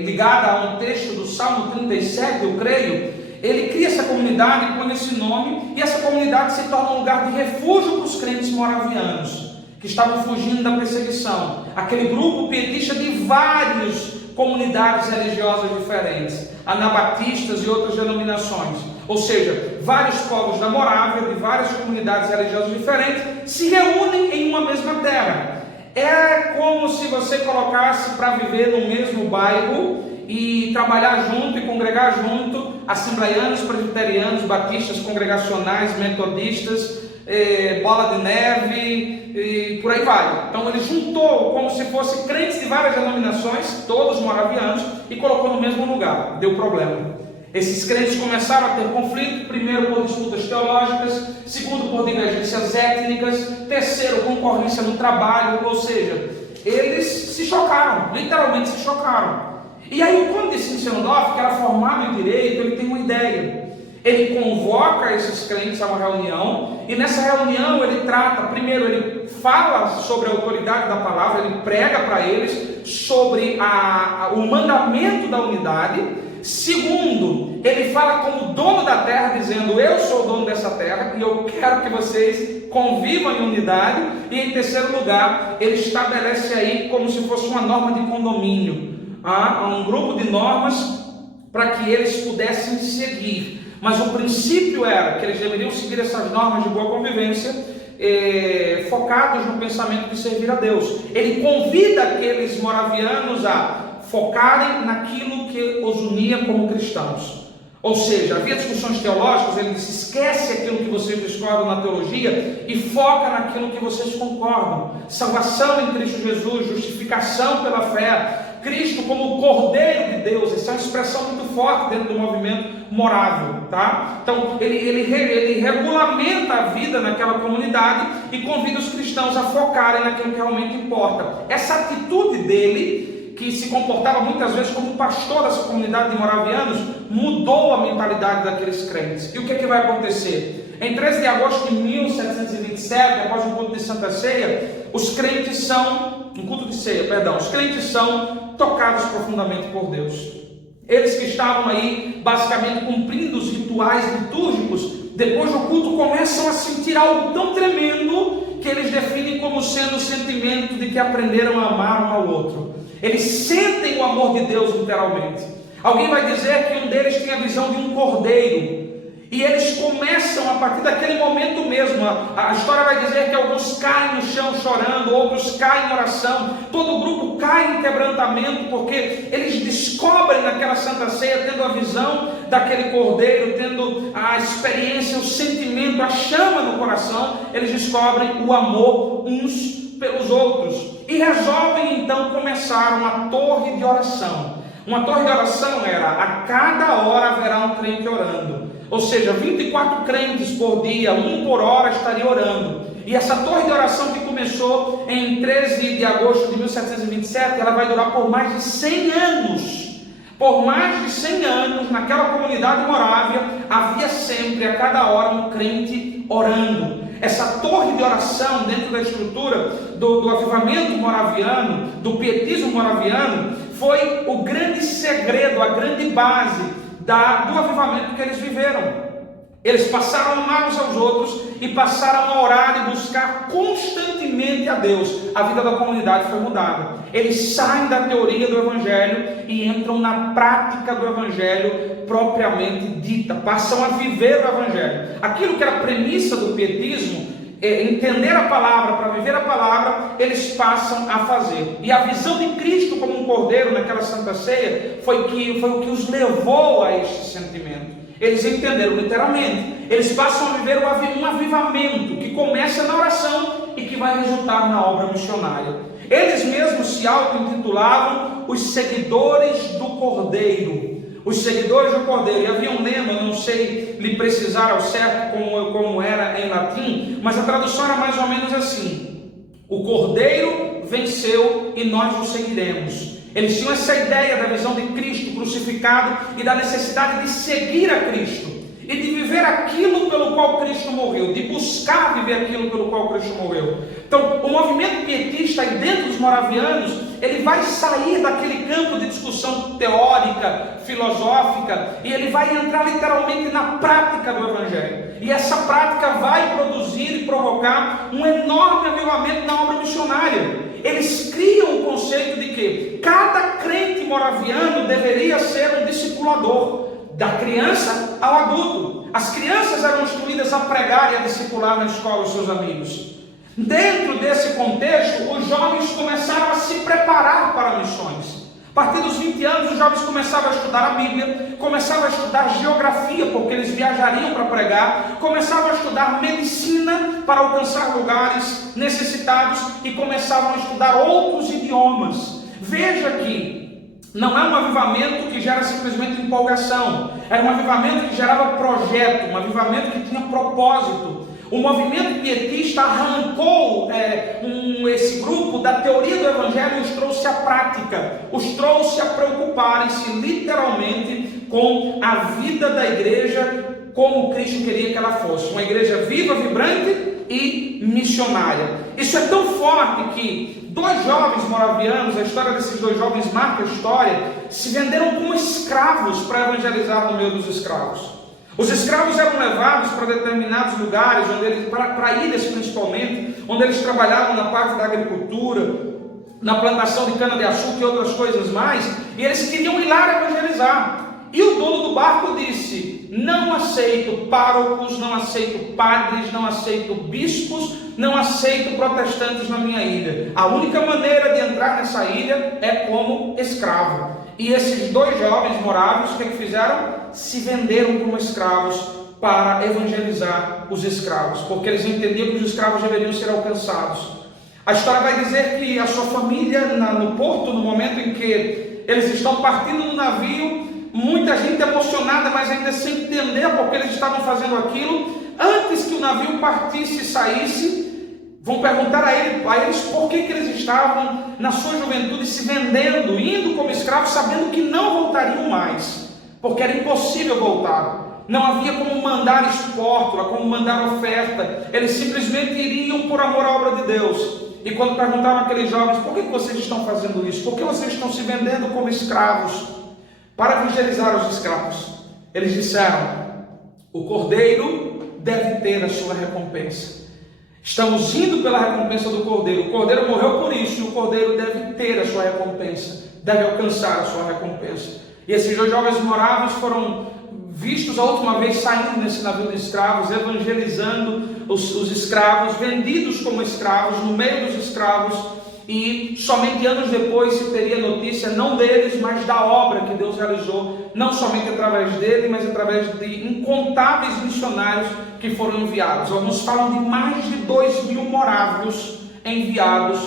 ligada a um texto do Salmo 37, eu creio. Ele cria essa comunidade com esse nome, e essa comunidade se torna um lugar de refúgio para os crentes moravianos que estavam fugindo da perseguição. Aquele grupo pietista de várias comunidades religiosas diferentes, anabatistas e outras denominações, ou seja, vários povos da Morávia, de várias comunidades religiosas diferentes, se reúnem em uma mesma terra. É como se você colocasse para viver no mesmo bairro e trabalhar junto e congregar junto assembleianos, presbiterianos, batistas, congregacionais, metodistas, bola de neve e por aí vai. Então ele juntou como se fosse crentes de várias denominações, todos moravianos, e colocou no mesmo lugar. Deu problema. Esses crentes começaram a ter conflito, primeiro por disputas teológicas, segundo por divergências étnicas, terceiro concorrência no trabalho, ou seja, eles se chocaram, literalmente se chocaram. E aí o conde de Zinzendorf, que era formado em direito, ele tem uma ideia. Ele convoca esses crentes a uma reunião, e nessa reunião ele trata, primeiro ele fala sobre a autoridade da palavra, ele prega para eles sobre o mandamento da unidade. Segundo, ele fala como dono da terra, dizendo: eu sou o dono dessa terra e eu quero que vocês convivam em unidade. E em terceiro lugar, ele estabelece aí como se fosse uma norma de condomínio, um grupo de normas para que eles pudessem seguir. Mas o princípio era que eles deveriam seguir essas normas de boa convivência, focados no pensamento de servir a Deus. Ele convida aqueles moravianos a focarem naquilo que os unia como cristãos. Ou seja, havia discussões teológicas, ele disse: esquece aquilo que vocês discordam na teologia e foca naquilo que vocês concordam. Salvação em Cristo Jesus, justificação pela fé, Cristo como o Cordeiro de Deus. Essa é uma expressão muito forte dentro do movimento morável, tá? Então ele regulamenta a vida naquela comunidade e convida os cristãos a focarem naquilo que realmente importa. Essa atitude dele, que se comportava muitas vezes como pastor dessa comunidade de moravianos, mudou a mentalidade daqueles crentes. E o que é que vai acontecer? Em 13 de agosto de 1727, após o culto de Santa Ceia, os crentes são tocados profundamente por Deus. Eles que estavam aí basicamente cumprindo os rituais litúrgicos depois do culto, começam a sentir algo tão tremendo que eles definem como sendo o sentimento de que aprenderam a amar um ao outro. Eles sentem o amor de Deus literalmente. Alguém vai dizer que um deles tinha a visão de um cordeiro. E eles começam, a partir daquele momento mesmo, a história vai dizer que alguns caem no chão chorando, outros caem em oração, todo o grupo cai em quebrantamento, porque eles descobrem naquela Santa Ceia, tendo a visão daquele cordeiro, tendo a experiência, o sentimento, a chama no coração, eles descobrem o amor uns pelos outros, e resolvem então começar uma torre de oração. Uma torre de oração era, a cada hora haverá um crente orando. Ou seja, 24 crentes por dia, um por hora estaria orando. E essa torre de oração que começou em 13 de agosto de 1727, ela vai durar por mais de 100 anos. Por mais de 100 anos, naquela comunidade morávia, havia sempre, a cada hora, um crente orando. Essa torre de oração, dentro da estrutura do avivamento moraviano, do pietismo moraviano, foi o grande segredo, a grande base do avivamento que eles viveram. Eles passaram a amar uns aos outros e passaram a orar e buscar constantemente a Deus. A vida da comunidade foi mudada. Eles saem da teoria do Evangelho e entram na prática do Evangelho propriamente dita. Passam a viver o Evangelho. Aquilo que era a premissa do pietismo, entender a palavra para viver a palavra, eles passam a fazer. E a visão de Cristo como um cordeiro naquela Santa Ceia foi o que os levou a este sentimento. Eles entenderam literalmente. Eles passam a viver um avivamento que começa na oração e que vai resultar na obra missionária. Eles mesmos se auto-intitulavam os seguidores do Cordeiro. Os seguidores do Cordeiro. E havia um lema, não sei lhe precisar ao certo como era em latim, mas a tradução era mais ou menos assim: o Cordeiro venceu e nós o seguiremos. Eles tinham essa ideia da visão de Cristo crucificado e da necessidade de seguir a Cristo e de viver aquilo pelo qual Cristo morreu, de buscar viver aquilo pelo qual Cristo morreu. Então, o movimento pietista aí dentro dos moravianos, ele vai sair daquele campo de discussão teórica, filosófica, e ele vai entrar literalmente na prática do Evangelho. E essa prática vai produzir e provocar um enorme avivamento na obra missionária. Eles criam o conceito de que cada crente moraviano deveria ser um discipulador, da criança ao adulto. As crianças eram instruídas a pregar e a discipular na escola os seus amigos. Dentro desse contexto, os jovens começaram a se preparar para missões. A partir dos 20 anos, os jovens começavam a estudar a Bíblia, começavam a estudar geografia, porque eles viajariam para pregar, começavam a estudar medicina para alcançar lugares necessitados e começavam a estudar outros idiomas. Veja que não é um avivamento que gera simplesmente empolgação, era um avivamento que gerava projeto, um avivamento que tinha propósito. O movimento pietista arrancou esse grupo da teoria do Evangelho e os trouxe à prática, os trouxe a preocuparem-se literalmente com a vida da igreja como Cristo queria que ela fosse, uma igreja viva, vibrante e missionária. Isso é tão forte que 2 jovens moravianos, a história desses 2 jovens marca a história, se venderam como escravos para evangelizar no meio dos escravos. Os escravos eram levados para determinados lugares, para ilhas principalmente, onde eles trabalhavam na parte da agricultura, na plantação de cana-de-açúcar e outras coisas mais, e eles queriam ir lá evangelizar. E o dono do barco disse: não aceito párocos, não aceito padres, não aceito bispos, não aceito protestantes na minha ilha. A única maneira de entrar nessa ilha é como escravo. E esses 2 jovens moráveis, o que fizeram? Se venderam como escravos para evangelizar os escravos, porque eles entendiam que os escravos deveriam ser alcançados. A história vai dizer que a sua família, no porto, no momento em que eles estão partindo no navio, muita gente emocionada, mas ainda sem entender porque eles estavam fazendo aquilo, antes que o navio partisse e saísse, vão perguntar a eles por que eles estavam na sua juventude se vendendo, indo como escravos, sabendo que não voltariam mais, porque era impossível voltar. Não havia como mandar espórtula, como mandar oferta. Eles simplesmente iriam por amor à obra de Deus. E quando perguntaram àqueles jovens: por que vocês estão fazendo isso? Por que vocês estão se vendendo como escravos para evangelizar os escravos? Eles disseram: o Cordeiro a sua recompensa. Estamos indo pela recompensa do Cordeiro. O Cordeiro morreu por isso, e o Cordeiro deve ter a sua recompensa, deve alcançar a sua recompensa. E esses dois jovens moráveis foram vistos a última vez saindo nesse navio de escravos, evangelizando os escravos, vendidos como escravos, no meio dos escravos, e somente anos depois se teria notícia, não deles, mas da obra que Deus realizou, não somente através dele, mas através de incontáveis missionários que foram enviados. Alguns falam de mais de 2.000 morávios enviados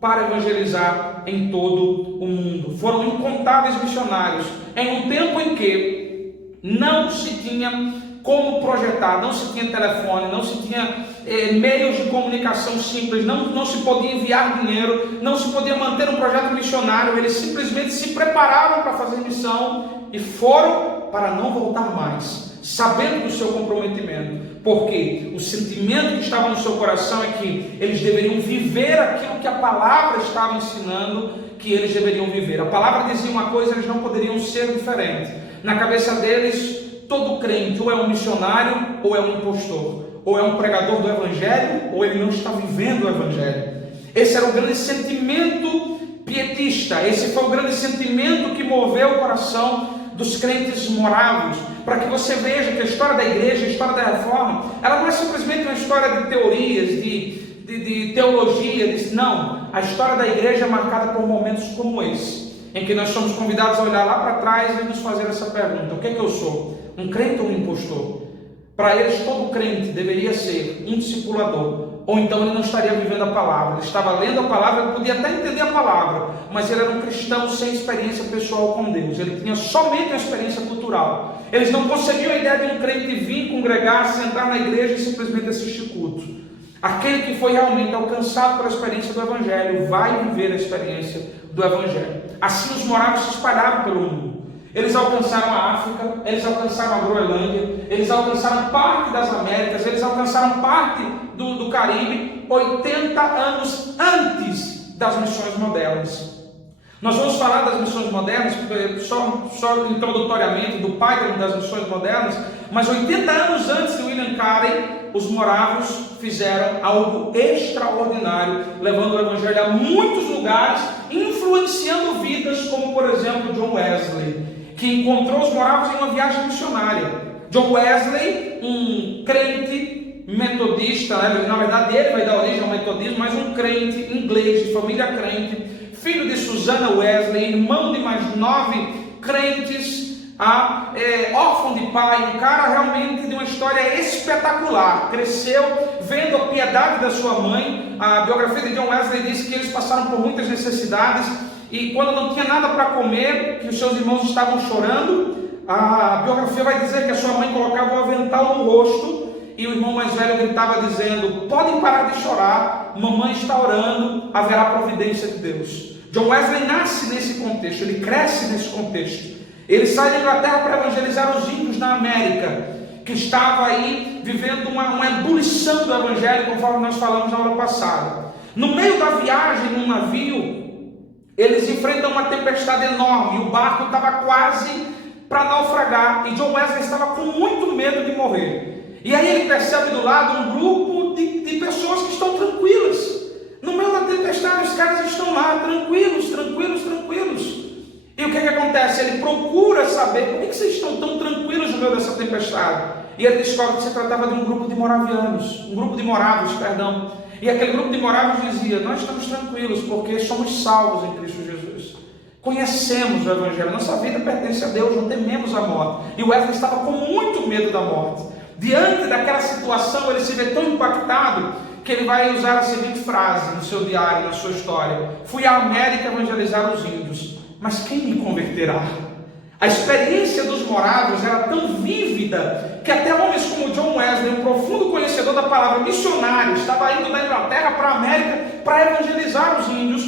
para evangelizar em todo o mundo. Foram incontáveis missionários, em um tempo em que não se tinha como projetar, não se tinha telefone, não se tinha meios de comunicação simples, não se podia enviar dinheiro, não se podia manter um projeto missionário. Eles simplesmente se prepararam para fazer missão e foram para não voltar mais, sabendo do seu comprometimento, porque o sentimento que estava no seu coração é que eles deveriam viver aquilo que a palavra estava ensinando que eles deveriam viver. A palavra dizia uma coisa, eles não poderiam ser diferente. Na cabeça deles, todo crente ou é um missionário ou é um impostor, ou é um pregador do Evangelho ou ele não está vivendo o Evangelho. Esse era o grande sentimento pietista, esse foi o grande sentimento que moveu o coração dos crentes morávios, para que você veja que a história da igreja, a história da reforma, ela não é simplesmente uma história de teorias, de teologia, não, a história da igreja é marcada por momentos como esse, em que nós somos convidados a olhar lá para trás e nos fazer essa pergunta: o que é que eu sou? Um crente ou um impostor? Para eles, todo crente deveria ser um discipulador, ou então ele não estaria vivendo a palavra. Ele estava lendo a palavra, ele podia até entender a palavra, mas ele era um cristão sem experiência pessoal com Deus. Ele tinha somente uma experiência cultural. Eles não concebiam a ideia de um crente vir, congregar, sentar na igreja e simplesmente assistir culto. Aquele que foi realmente alcançado pela experiência do Evangelho vai viver a experiência do Evangelho. Assim os morávios se espalharam pelo mundo. Eles alcançaram a África, eles alcançaram a Groenlândia, eles alcançaram parte das Américas, eles alcançaram parte do Caribe, 80 anos antes das missões modernas. Nós vamos falar das missões modernas, só introdutoriamente, do pai das missões modernas, mas 80 anos antes de William Carey, os morávios fizeram algo extraordinário, levando o Evangelho a muitos lugares, influenciando vidas, como por exemplo John Wesley, que encontrou os morávios em uma viagem missionária. John Wesley, um crente metodista, na verdade ele vai dar origem ao metodismo, mas um crente inglês, de família crente, filho de Susana Wesley, irmão de mais 9 crentes, órfão de pai, um cara realmente de uma história espetacular. Cresceu vendo a piedade da sua mãe. A biografia de John Wesley diz que eles passaram por muitas necessidades, e quando não tinha nada para comer, que os seus irmãos estavam chorando, a biografia vai dizer que a sua mãe colocava um avental no rosto, e o irmão mais velho gritava dizendo: podem parar de chorar, mamãe está orando, haverá providência de Deus. John Wesley nasce nesse contexto, ele cresce nesse contexto. Ele sai da Inglaterra para evangelizar os índios na América, que estava aí vivendo uma ebulição do Evangelho, conforme nós falamos na aula passada. No meio da viagem, num navio, eles enfrentam uma tempestade enorme, e o barco estava quase para naufragar, e John Wesley estava com muito medo de morrer. E aí ele percebe do lado um grupo de pessoas que estão tranquilas. No meio da tempestade, os caras estão lá, tranquilos. E o que acontece? Ele procura saber por que vocês estão tão tranquilos no meio dessa tempestade. E ele descobre que se tratava de um grupo de moravianos, E aquele grupo de morávios dizia: nós estamos tranquilos porque somos salvos em Cristo Jesus. Conhecemos o Evangelho, nossa vida pertence a Deus, não tememos a morte. E o Wesley estava com muito medo da morte. Diante daquela situação, ele se vê tão impactado que ele vai usar a seguinte frase no seu diário, na sua história: fui à América evangelizar os índios, mas quem me converterá? A experiência dos morávios era tão vívida que até homens como John Wesley, um profundo conhecedor da palavra, missionário, estava indo da Inglaterra para a América para evangelizar os índios,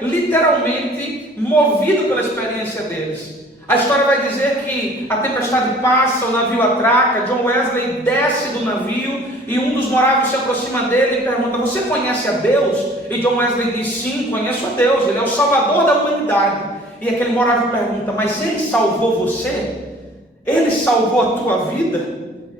literalmente movido pela experiência deles. A história vai dizer que a tempestade passa, o navio atraca, John Wesley desce do navio e um dos morávios se aproxima dele e pergunta: você conhece a Deus? E John Wesley diz: sim, conheço a Deus, ele é o salvador da humanidade. E aquele morávio pergunta: mas ele salvou você? Ele salvou a tua vida?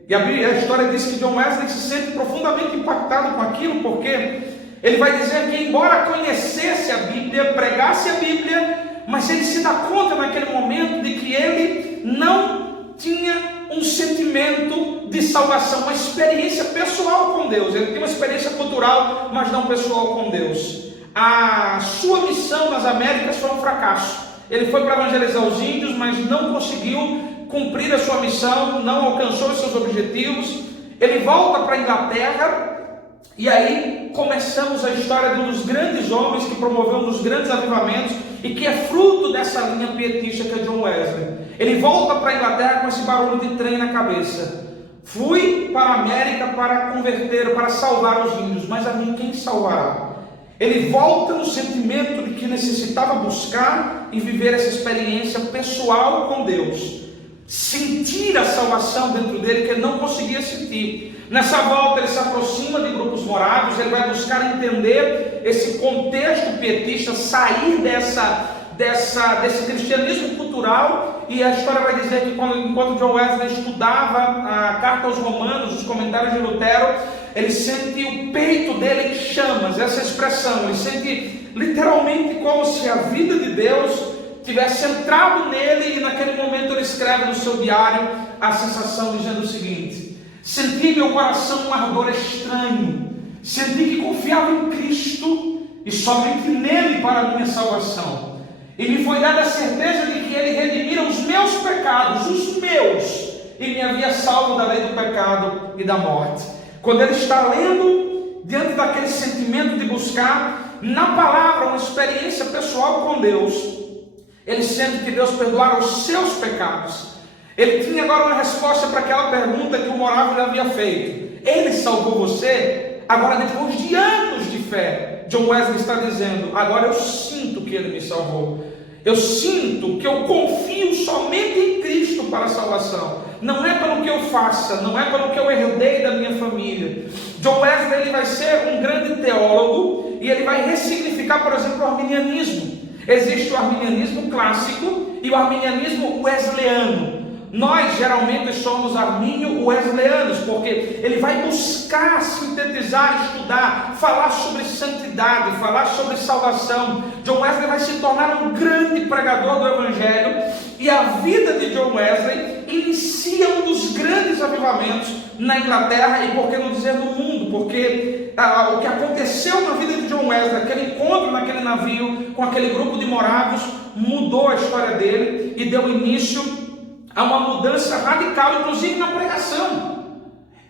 E a história diz que John Wesley se sente profundamente impactado com aquilo, porque ele vai dizer que, embora conhecesse a Bíblia, pregasse a Bíblia, mas ele se dá conta naquele momento de que ele não tinha um sentimento de salvação, uma experiência pessoal com Deus. Ele tinha uma experiência cultural, mas não pessoal com Deus. A sua missão nas Américas foi um fracasso. Ele foi para evangelizar os índios, mas não conseguiu cumprir a sua missão, não alcançou os seus objetivos. Ele volta para a Inglaterra, e aí começamos a história de um dos grandes homens que promoveu um dos grandes avivamentos e que é fruto dessa linha pietista que é John Wesley. Ele volta para a Inglaterra com esse barulho de trem na cabeça. Fui para a América para converter, para salvar os índios, mas a mim quem salvará? Ele volta no sentimento de que necessitava buscar e viver essa experiência pessoal com Deus, sentir a salvação dentro dele que ele não conseguia sentir. Nessa volta ele se aproxima de grupos morávios, ele vai buscar entender esse contexto pietista, sair desse cristianismo cultural. E a história vai dizer que enquanto John Wesley estudava a carta aos Romanos, os comentários de Lutero, ele sente o peito dele em chamas, essa expressão, ele sente literalmente como se a vida de Deus tivesse entrado nele, e naquele momento ele escreve no seu diário a sensação dizendo o seguinte: senti em meu coração um ardor estranho, senti que confiava em Cristo e somente nele para a minha salvação, e me foi dada a certeza de que ele redimira os meus pecados, os meus, e me havia salvo da lei do pecado e da morte. Quando ele está lendo, diante daquele sentimento de buscar na palavra uma experiência pessoal com Deus, ele sente que Deus perdoara os seus pecados. Ele tinha agora uma resposta para aquela pergunta que o morável lhe havia feito: ele salvou você? Agora, depois de anos de fé, John Wesley está dizendo: agora eu sinto que ele me salvou. Eu sinto que eu confio somente em Cristo para a salvação. Não é pelo que eu faça, não é pelo que eu herdei da minha família. John Wesley ele vai ser um grande teólogo e ele vai ressignificar, por exemplo, o arminianismo. Existe o arminianismo clássico e o arminianismo wesleyano. Nós geralmente somos armínio-wesleyanos, porque ele vai buscar sintetizar, estudar, falar sobre santidade, falar sobre salvação. John Wesley vai se tornar um grande pregador do Evangelho, e a vida de John Wesley inicia um dos grandes avivamentos na Inglaterra, e por que não dizer no mundo, porque o que aconteceu na vida de John Wesley, aquele encontro naquele navio com aquele grupo de morávios, mudou a história dele e deu início há uma mudança radical, inclusive na pregação.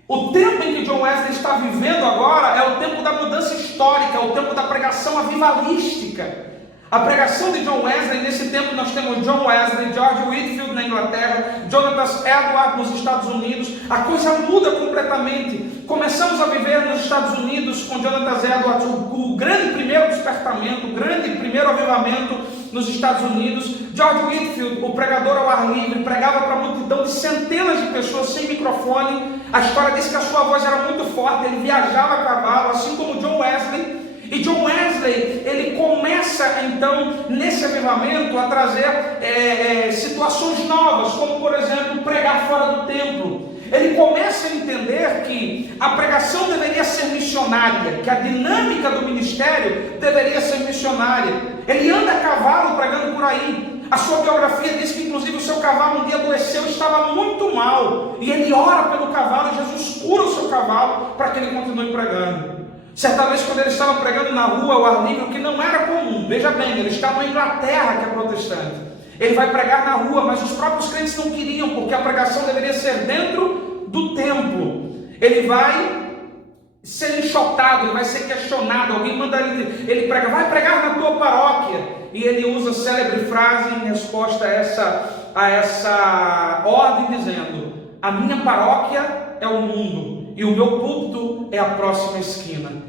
O tempo em que John Wesley está vivendo agora é o tempo da mudança histórica, é o tempo da pregação avivalística. A pregação de John Wesley, nesse tempo nós temos John Wesley, George Whitefield na Inglaterra, Jonathan Edwards nos Estados Unidos. A coisa muda completamente. Começamos a viver nos Estados Unidos com Jonathan Edwards o grande primeiro despertamento, o grande primeiro avivamento nos Estados Unidos. George Whitefield, o pregador ao ar livre, pregava para uma multidão de centenas de pessoas sem microfone. A história diz que a sua voz era muito forte, ele viajava a cavalo, assim como John Wesley. E John Wesley, ele começa então, nesse avivamento, a trazer situações novas, como por exemplo, pregar fora do templo. Ele começa a entender que a pregação deveria ser missionária, que a dinâmica do ministério deveria ser missionária. Ele anda a cavalo pregando por aí. A sua biografia diz que inclusive o seu cavalo um dia adoeceu, estava muito mal, e ele ora pelo cavalo, e Jesus cura o seu cavalo para que ele continue pregando. Certa vez, quando ele estava pregando na rua, ao ar livre, o que não era comum, veja bem, ele estava na Inglaterra, que é protestante. Ele vai pregar na rua, mas os próprios crentes não queriam, porque a pregação deveria ser dentro do templo. Ele vai ser enxotado, ele vai ser questionado, alguém manda ele prega, vai pregar na tua paróquia, e ele usa a célebre frase em resposta a essa ordem, dizendo: a minha paróquia é o mundo, e o meu púlpito é a próxima esquina.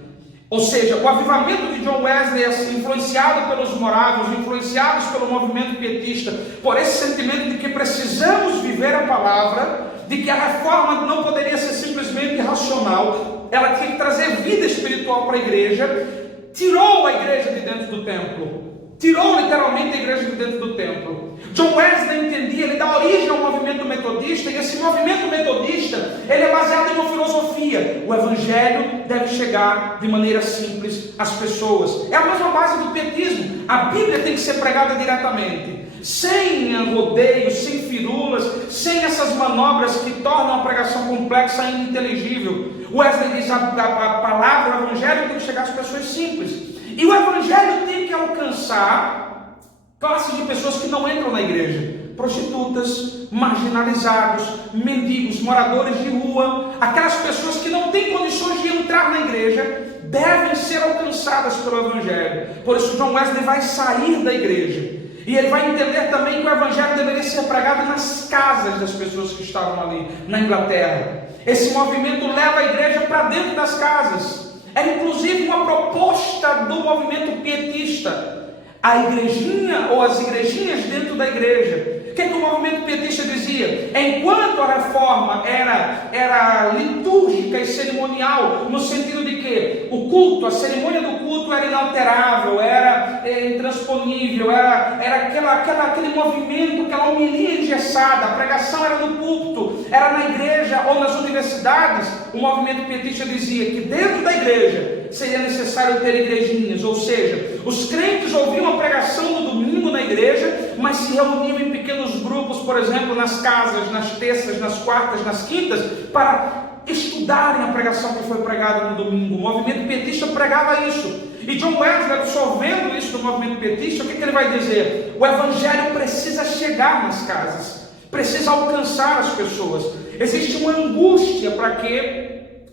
Ou seja, o avivamento de John Wesley é influenciado pelos morávios, influenciados pelo movimento pietista, por esse sentimento de que precisamos viver a palavra, de que a reforma não poderia ser simplesmente racional, ela tinha que trazer vida espiritual para a igreja. Tirou a igreja de dentro do templo. tirou literalmente a igreja de dentro do templo. John Wesley entendia, ele dá origem ao movimento metodista, e esse movimento metodista, ele é baseado em uma filosofia. O evangelho deve chegar de maneira simples às pessoas. É a mesma base do pietismo. A Bíblia tem que ser pregada diretamente, sem rodeios, sem firulas, sem essas manobras que tornam a pregação complexa e ininteligível. Wesley diz, a palavra, o evangelho tem que chegar às pessoas simples. E o evangelho tem que alcançar classes de pessoas que não entram na igreja: prostitutas, marginalizados, mendigos, moradores de rua. Aquelas pessoas que não têm condições de entrar na igreja devem ser alcançadas pelo evangelho. Por isso John Wesley vai sair da igreja, e ele vai entender também que o evangelho deveria ser pregado nas casas das pessoas que estavam ali na Inglaterra. Esse movimento leva a igreja para dentro das casas. É inclusive uma proposta do movimento pietista. A igrejinha ou as igrejinhas dentro da igreja. O que o movimento pietista dizia? Enquanto a reforma era litúrgica e cerimonial, no sentido de que o culto, a cerimônia do culto era inalterável, era intransponível, era aquele movimento, aquela homilia engessada, a pregação era no púlpito, era na igreja ou nas universidades. O movimento pietista dizia que dentro da igreja seria necessário ter igrejinhas, ou seja, os crentes ouviam a pregação no domingo na igreja, mas se reuniam em pequenos grupos, por exemplo, nas casas, nas terças, nas quartas, nas quintas, para estudarem a pregação que foi pregada no domingo. O movimento pietista pregava isso. E John Wesley, absorvendo isso do movimento pietista, o que ele vai dizer? O evangelho precisa chegar nas casas, precisa alcançar as pessoas. Existe uma angústia para que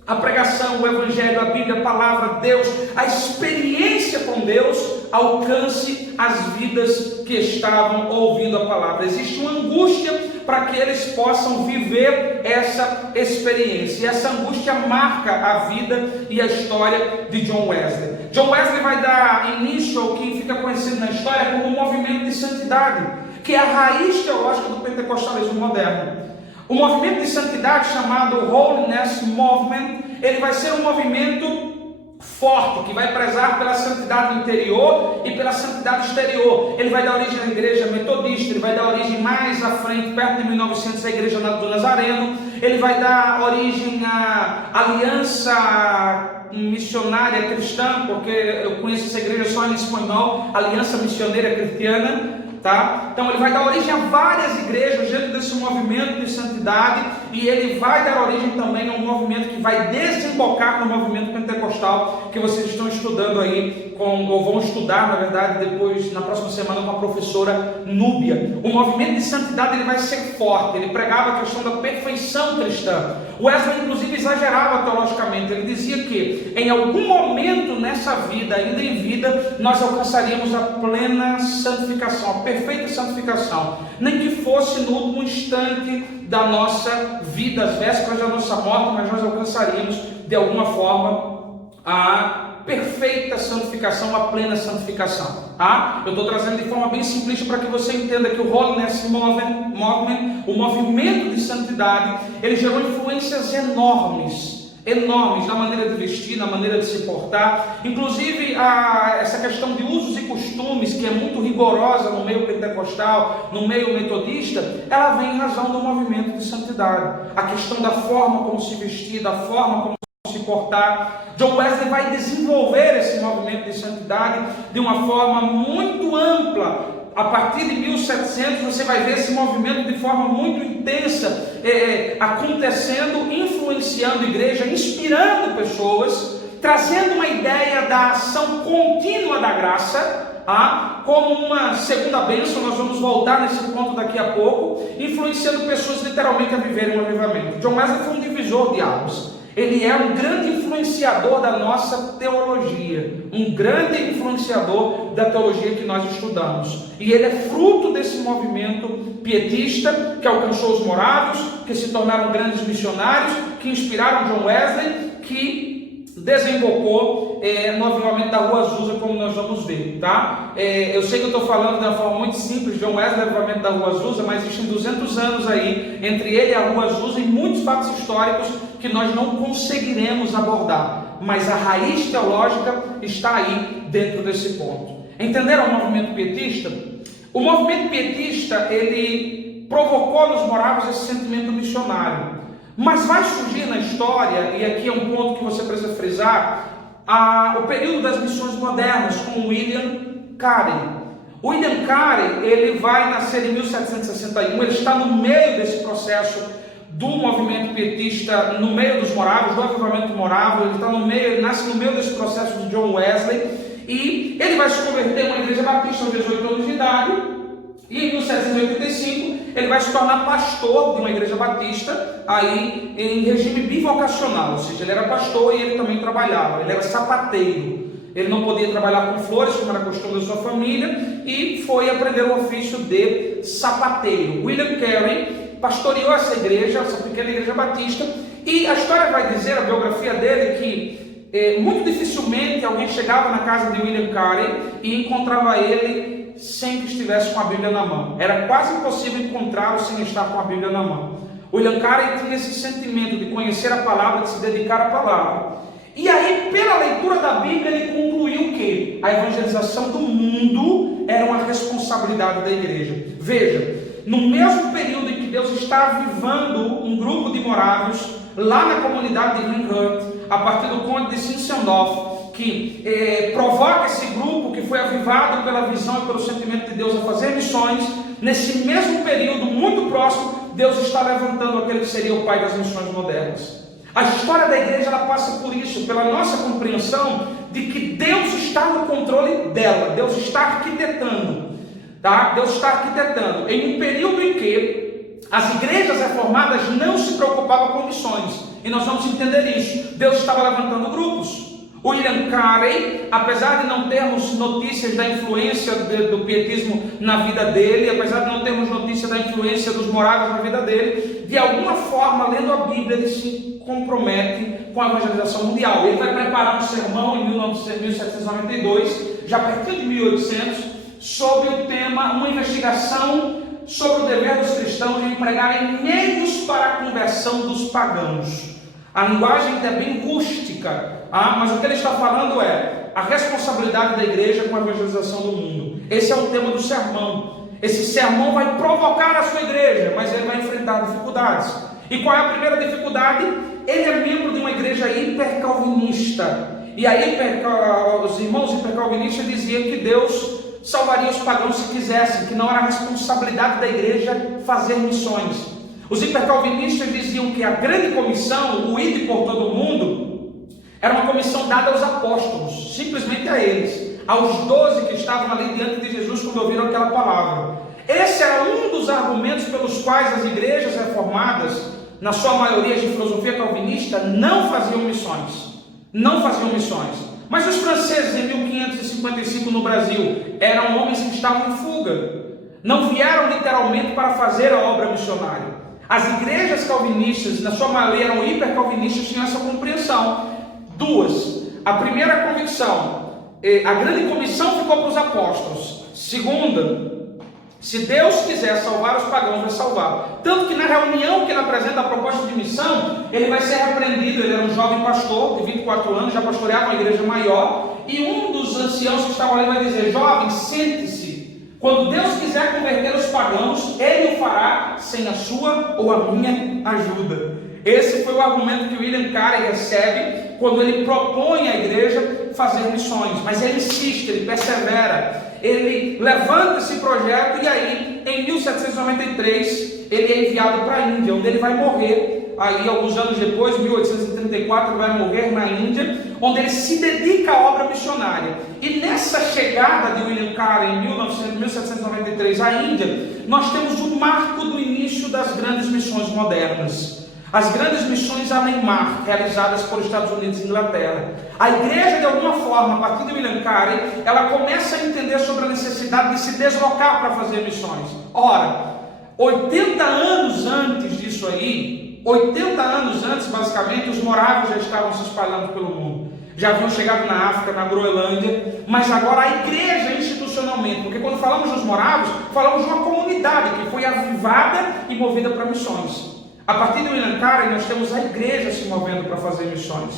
a pregação, o evangelho, a Bíblia, a palavra, Deus, a experiência com Deus alcance as vidas que estavam ouvindo a palavra. Existe uma angústia para que eles possam viver essa experiência. E essa angústia marca a vida e a história de John Wesley. John Wesley vai dar início ao que fica conhecido na história como o movimento de santidade, que é a raiz teológica do pentecostalismo moderno. O movimento de santidade, chamado Holiness Movement, ele vai ser um movimento forte, que vai prezar pela santidade interior e pela santidade exterior. Ele vai dar origem à igreja metodista, ele vai dar origem mais à frente, perto de 1900, à igreja do Nazareno. Ele vai dar origem à aliança missionária cristã, porque eu conheço essa igreja só em espanhol, Aliança Missioneira Cristiana. Tá? Então ele vai dar origem a várias igrejas dentro desse movimento de santidade, e ele vai dar origem também a um movimento que vai desembocar no movimento pentecostal, que vocês estão estudando aí, ou vão estudar, na verdade, depois, na próxima semana, com a professora Núbia. O movimento de santidade ele vai ser forte, ele pregava a questão da perfeição cristã. Wesley, inclusive, exagerava teologicamente. Ele dizia que em algum momento nessa vida, ainda em vida, nós alcançaríamos a plena santificação, a perfeita santificação, nem que fosse no último instante da nossa vida, às vésperas da nossa morte, mas nós alcançaríamos de alguma forma a perfeita santificação, a plena santificação. Tá? Eu estou trazendo de forma bem simplista para que você entenda que o Holiness Movement, o movimento de santidade, ele gerou influências enormes na maneira de vestir, na maneira de se portar. Inclusive essa questão de usos e costumes, que é muito rigorosa no meio pentecostal, no meio metodista, ela vem em razão do movimento de santidade. A questão da forma como se vestir, da forma como se portar. John Wesley vai desenvolver esse movimento de santidade de uma forma muito ampla. A partir de 1700 você vai ver esse movimento de forma muito intensa acontecendo, influenciando a igreja, inspirando pessoas, trazendo uma ideia da ação contínua da graça, como uma segunda bênção. Nós vamos voltar nesse ponto daqui a pouco, influenciando pessoas literalmente a viverem um avivamento. John Wesley foi um divisor de águas. Ele é um grande influenciador da nossa teologia, um grande influenciador da teologia que nós estudamos. E ele é fruto desse movimento pietista que alcançou os morávios, que se tornaram grandes missionários, que inspiraram John Wesley, que desembocou no avivamento da Rua Azusa, como nós vamos ver, tá? Eu sei que eu estou falando de uma forma muito simples, John Wesley, avivamento da Rua Azusa, mas existem 200 anos aí, entre ele e a Rua Azusa, e muitos fatos históricos que nós não conseguiremos abordar, mas a raiz teológica está aí dentro desse ponto. Entenderam o movimento pietista? O movimento pietista, ele provocou nos moravos esse sentimento missionário. Mas vai surgir na história, e aqui é um ponto que você precisa frisar, o período das missões modernas, com William Carey. William Carey, ele vai nascer em 1761, ele está no meio desse processo do movimento pietista, no meio dos moravos, do avivamento moravo, ele está no meio, ele nasce no meio desse processo de John Wesley, e ele vai se converter em uma igreja batista aos 18 anos de idade, e em 1785 ele vai se tornar pastor de uma igreja batista, aí em regime bivocacional, ou seja, ele era pastor e ele também trabalhava, ele era sapateiro. Ele não podia trabalhar com flores, como era costume da sua família, e foi aprender o ofício de sapateiro. William Carey pastoreou essa igreja, essa pequena igreja batista, e a história vai dizer, a biografia dele, que muito dificilmente alguém chegava na casa de William Carey e encontrava ele sem que estivesse com a Bíblia na mão. Era quase impossível encontrá-lo sem estar com a Bíblia na mão. William Carey tinha esse sentimento de conhecer a palavra, de se dedicar à palavra. E aí, pela leitura da Bíblia, ele concluiu que a evangelização do mundo era uma responsabilidade da igreja. Veja, no mesmo período em que Deus está avivando um grupo de moravos lá na comunidade de Greenhurt, a partir do conde de Zinzendorf, que provoca esse grupo que foi avivado pela visão e pelo sentimento de Deus a fazer missões, nesse mesmo período, muito próximo, Deus está levantando aquele que seria o pai das missões modernas. A história da igreja, ela passa por isso, pela nossa compreensão de que Deus está no controle dela, Deus está arquitetando, tá? Deus está arquitetando em um período em que as igrejas reformadas não se preocupavam com missões, e nós vamos entender isso. Deus estava levantando grupos. William Carey, apesar de não termos notícias da influência do pietismo na vida dele, apesar de não termos notícia da influência dos moravos na vida dele, de alguma forma, lendo a Bíblia, ele se compromete com a evangelização mundial. Ele vai preparar um sermão em 1792, já pertinho de 1800, sobre o tema, uma investigação sobre o dever dos cristãos de empregarem meios para a conversão dos pagãos. A linguagem é bem rústica, mas o que ele está falando é a responsabilidade da igreja com a evangelização do mundo. Esse é o tema do sermão. Esse sermão vai provocar a sua igreja, mas ele vai enfrentar dificuldades. E qual é a primeira dificuldade? Ele é membro de uma igreja hipercalvinista. E aí os irmãos hipercalvinistas diziam que Deus salvaria os pagãos se quisessem, que não era responsabilidade da igreja fazer missões. Os hipercalvinistas diziam que a grande comissão, o ide por todo o mundo, era uma comissão dada aos apóstolos, simplesmente a eles, aos 12 que estavam ali diante de Jesus quando ouviram aquela palavra. Esse era um dos argumentos pelos quais as igrejas reformadas, na sua maioria de filosofia calvinista, não faziam missões. Não faziam missões. Mas os franceses em 1555 no Brasil eram homens que estavam em fuga. Não vieram literalmente para fazer a obra missionária. As igrejas calvinistas, na sua maioria eram hipercalvinistas, tinham essa compreensão. Duas, a primeira convicção, a grande comissão ficou para os apóstolos. Segunda, se Deus quiser salvar os pagãos, vai salvar. Tanto que na reunião que ele apresenta a proposta de missão, ele vai ser repreendido. Ele era um jovem pastor de 24 anos, já pastoreava uma igreja maior, e um dos anciãos que estavam ali vai dizer: jovem, sente-se. Quando Deus quiser converter os pagãos, Ele o fará sem a sua ou a minha ajuda. Esse foi o argumento que William Carey recebe quando ele propõe à igreja fazer missões. Mas ele insiste, ele persevera, ele levanta esse projeto e aí, em 1793, ele é enviado para a Índia, onde ele vai morrer. Aí, alguns anos depois, 1834, ele vai morrer na Índia, onde ele se dedica à obra missionária. E nessa chegada de William Carey em 1793 à Índia, nós temos o marco do início das grandes missões modernas. As grandes missões além mar, realizadas por Estados Unidos e Inglaterra. A igreja, de alguma forma, a partir de William Carey, ela começa a entender sobre a necessidade de se deslocar para fazer missões. Ora, 80 anos antes disso aí, 80 anos antes, basicamente, os moravos já estavam se espalhando pelo mundo. Já haviam chegado na África, na Groenlândia, mas agora a igreja institucionalmente, porque quando falamos dos moravos, falamos de uma comunidade que foi avivada e movida para missões. A partir de William Carey, nós temos a igreja se movendo para fazer missões.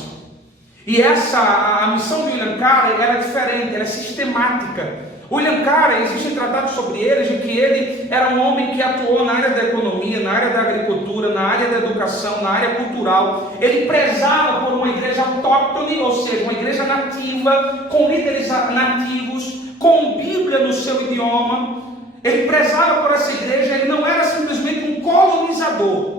E a missão de William Carey era diferente, era sistemática. William Carey, existem tratados sobre ele, de que ele era um homem que atuou na área da economia, na área da agricultura, na área da educação, na área cultural. Ele prezava por uma igreja autóctone, ou seja, uma igreja nativa, com líderes nativos, com Bíblia no seu idioma. Ele prezava por essa igreja, ele não era simplesmente um colonizador.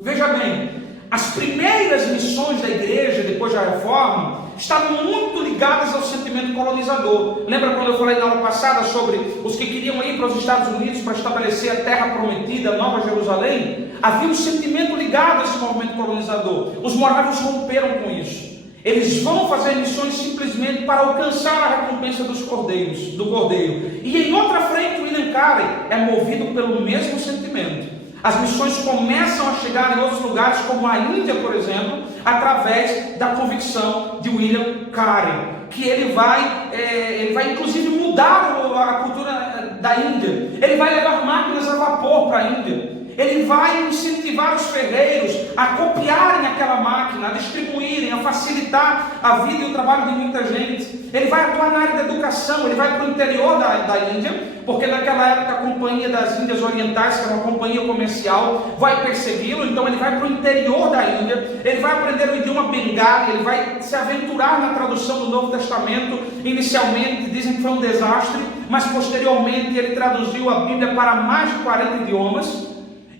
Veja bem, as primeiras missões da igreja, depois da reforma, estavam muito ligadas ao sentimento colonizador. Lembra quando eu falei na aula passada sobre os que queriam ir para os Estados Unidos para estabelecer a terra prometida, a Nova Jerusalém? Havia um sentimento ligado a esse movimento colonizador. Os morávios romperam com isso. Eles vão fazer missões simplesmente para alcançar a recompensa do cordeiro. E em outra frente, William Carey é movido pelo mesmo sentimento. As missões começam a chegar em outros lugares, como a Índia, por exemplo, através da convicção de William Carey, que ele vai inclusive mudar a cultura da Índia. Ele vai levar máquinas a vapor para a Índia. Ele vai incentivar os ferreiros a copiarem aquela máquina, a distribuírem, a facilitar a vida e o trabalho de muita gente. Ele vai atuar na área da educação, ele vai para o interior da Índia, porque naquela época a Companhia das Índias Orientais, que era uma companhia comercial, vai persegui-lo. Então ele vai para o interior da Índia, ele vai aprender o idioma bengali, ele vai se aventurar na tradução do Novo Testamento. Inicialmente dizem que foi um desastre, mas posteriormente ele traduziu a Bíblia para mais de 40 idiomas.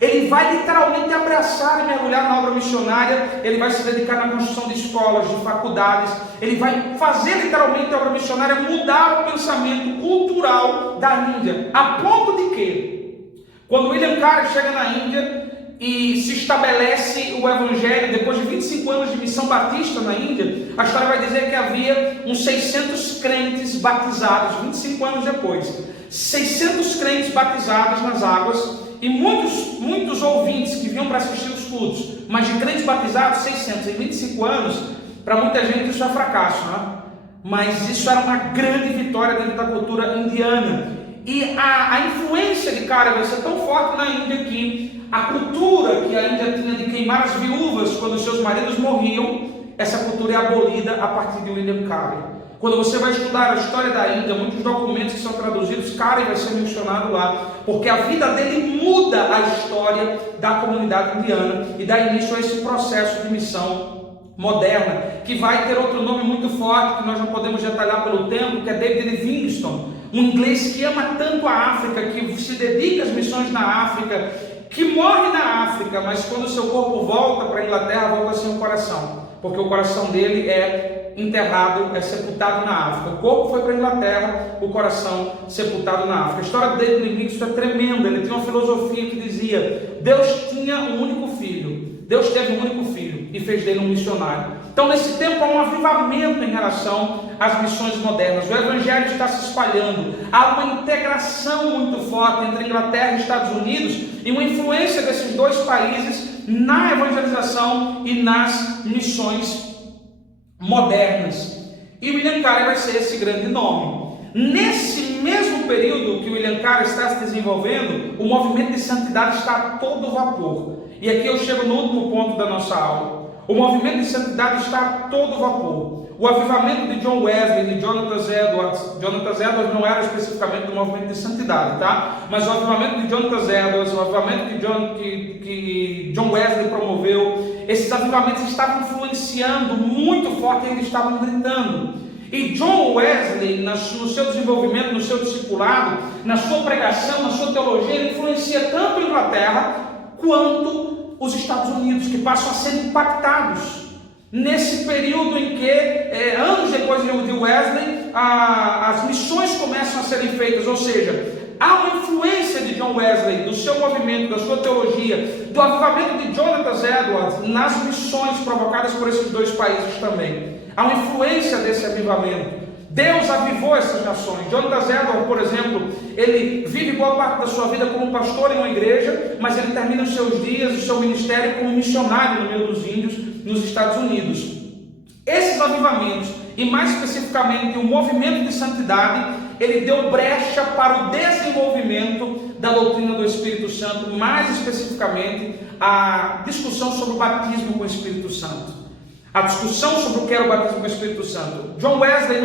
Ele vai literalmente abraçar e mergulhar na obra missionária. Ele vai se dedicar na construção de escolas, de faculdades. Ele vai fazer literalmente a obra missionária mudar o pensamento cultural da Índia. A ponto de que, quando William Carey chega na Índia e se estabelece o Evangelho, depois de 25 anos de missão batista na Índia, a história vai dizer que havia uns 600 crentes batizados, 25 anos depois. 600 crentes batizados nas águas. E muitos ouvintes que vinham para assistir os cultos, mas de crentes batizados, 600 em 25 anos, para muita gente isso é fracasso, né? Mas isso era uma grande vitória dentro da cultura indiana. E a influência de Carey vai ser tão forte na Índia que a cultura que a Índia tinha de queimar as viúvas quando seus maridos morriam, essa cultura é abolida a partir de William Carey. Quando você vai estudar a história da Índia, muitos documentos que são traduzidos, Carey vai ser mencionado lá, porque a vida dele muda a história da comunidade indiana e dá início a esse processo de missão moderna, que vai ter outro nome muito forte, que nós não podemos detalhar pelo tempo, que é David Livingstone, um inglês que ama tanto a África, que se dedica às missões na África, que morre na África, mas quando o seu corpo volta para a Inglaterra, volta sem o coração, porque o coração dele é enterrado, é sepultado na África. O corpo foi para a Inglaterra, o coração sepultado na África. A história de David Livingstone é tremenda. Ele tinha uma filosofia que dizia: Deus tinha um único filho, Deus teve um único filho e fez dele um missionário. Então nesse tempo há um avivamento em relação às missões modernas. O Evangelho está se espalhando, há uma integração muito forte entre Inglaterra e Estados Unidos e uma influência desses dois países na evangelização e nas missões modernas. E William Carey vai ser esse grande nome. Nesse mesmo período que William Carey está se desenvolvendo, o movimento de santidade está a todo vapor. E aqui eu chego no último ponto da nossa aula. O movimento de santidade está a todo vapor. O avivamento de John Wesley, de Jonathan Edwards não era especificamente do movimento de santidade, tá? Mas o avivamento de Jonathan Edwards, o avivamento que John Wesley promoveu, esses avivamentos estavam influenciando muito forte e eles estavam gritando. E John Wesley, no seu desenvolvimento, no seu discipulado, na sua pregação, na sua teologia, ele influencia tanto a Inglaterra quanto os Estados Unidos, que passam a ser impactados. Nesse período em que, anos depois de Wesley, as missões começam a serem feitas, ou seja, há uma influência de John Wesley, do seu movimento, da sua teologia, do avivamento de Jonathan Edwards nas missões provocadas por esses dois países também. Há uma influência desse avivamento. Deus avivou essas nações. Jonathan Edwards, por exemplo, ele vive boa parte da sua vida como pastor em uma igreja, mas ele termina os seus dias, o seu ministério como missionário no meio dos índios, nos Estados Unidos. Esses avivamentos, e mais especificamente o movimento de santidade, ele deu brecha para o desenvolvimento da doutrina do Espírito Santo, mais especificamente a discussão sobre o batismo com o Espírito Santo. A discussão sobre o que era o batismo com o Espírito Santo. John Wesley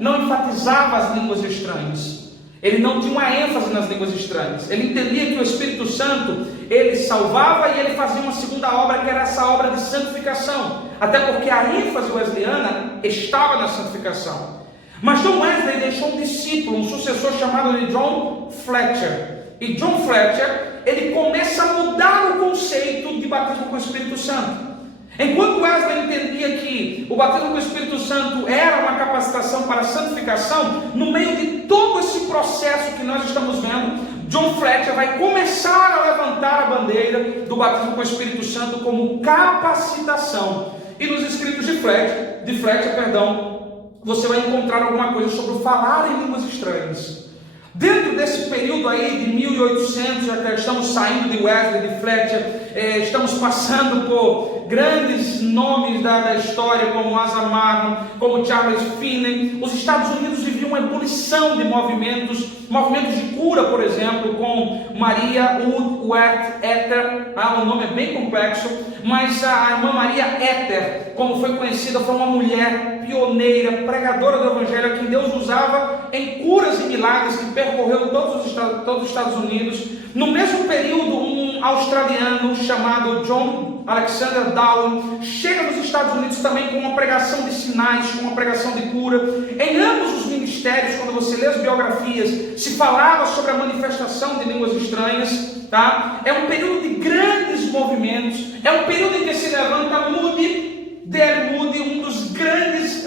não enfatizava as línguas estranhas. Ele não tinha uma ênfase nas línguas estranhas. Ele entendia que o Espírito Santo, ele salvava e ele fazia uma segunda obra, que era essa obra de santificação. Até porque a ênfase wesleyana estava na santificação. Mas John Wesley deixou um discípulo, um sucessor chamado de John Fletcher. E John Fletcher, ele começa a mudar o conceito de batismo com o Espírito Santo. Enquanto Wesley entendia que o batismo com o Espírito Santo era uma capacitação para a santificação, no meio de todo esse processo que nós estamos vendo, John Fletcher vai começar a levantar a bandeira do batismo com o Espírito Santo como capacitação. E nos escritos de Fletcher, você vai encontrar alguma coisa sobre o falar em línguas estranhas. Dentro desse período aí de 1800, já que estamos saindo de Wesley, de Fletcher, estamos passando por grandes nomes da história, como Asa Martin, como Charles Finney. Os Estados Unidos viviam uma ebulição de movimentos de cura, por exemplo, com Maria Woodworth Ether. O nome é bem complexo, mas a irmã Maria Ether, como foi conhecida, foi uma mulher pioneira, pregadora do Evangelho, que Deus usava em curas e milagres, que percorreu todos os Estados Unidos. No mesmo período, um australiano chamado John Alexander Darwin chega nos Estados Unidos também com uma pregação de sinais, com uma pregação de cura. Em ambos os ministérios, quando você lê as biografias, se falava sobre a manifestação de línguas estranhas, tá? É um período de grandes movimentos, é um período em que se levanta D.L. Moody, um dos grandes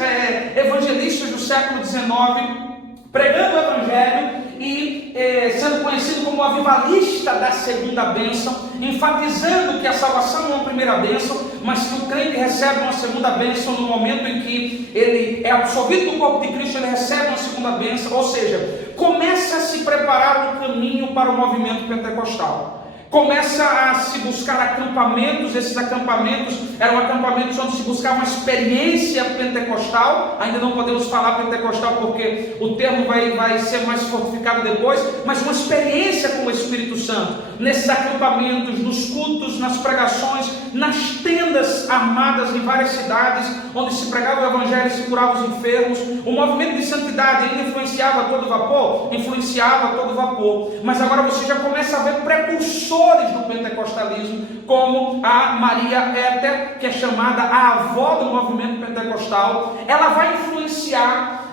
evangelistas do século XIX, pregando o Evangelho e sendo conhecido como avivalista da segunda bênção, enfatizando que a salvação é uma primeira bênção, mas que o crente recebe uma segunda bênção no momento em que ele é absolvido do corpo de Cristo, ele recebe uma segunda bênção, ou seja, começa a se preparar um caminho para o movimento pentecostal. Começa a se buscar acampamentos. Esses acampamentos eram acampamentos onde se buscava uma experiência pentecostal. Ainda não podemos falar pentecostal porque o termo vai ser mais fortificado depois, mas uma experiência com o Espírito Santo. Nesses acampamentos, nos cultos, nas pregações, nas tendas armadas em várias cidades, onde se pregava o Evangelho e se curava os enfermos. O movimento de santidade ainda influenciava todo vapor? Influenciava todo vapor. Mas agora você já começa a ver precursores do pentecostalismo, como a Maria Ether, que é chamada a avó do movimento pentecostal. Ela vai influenciar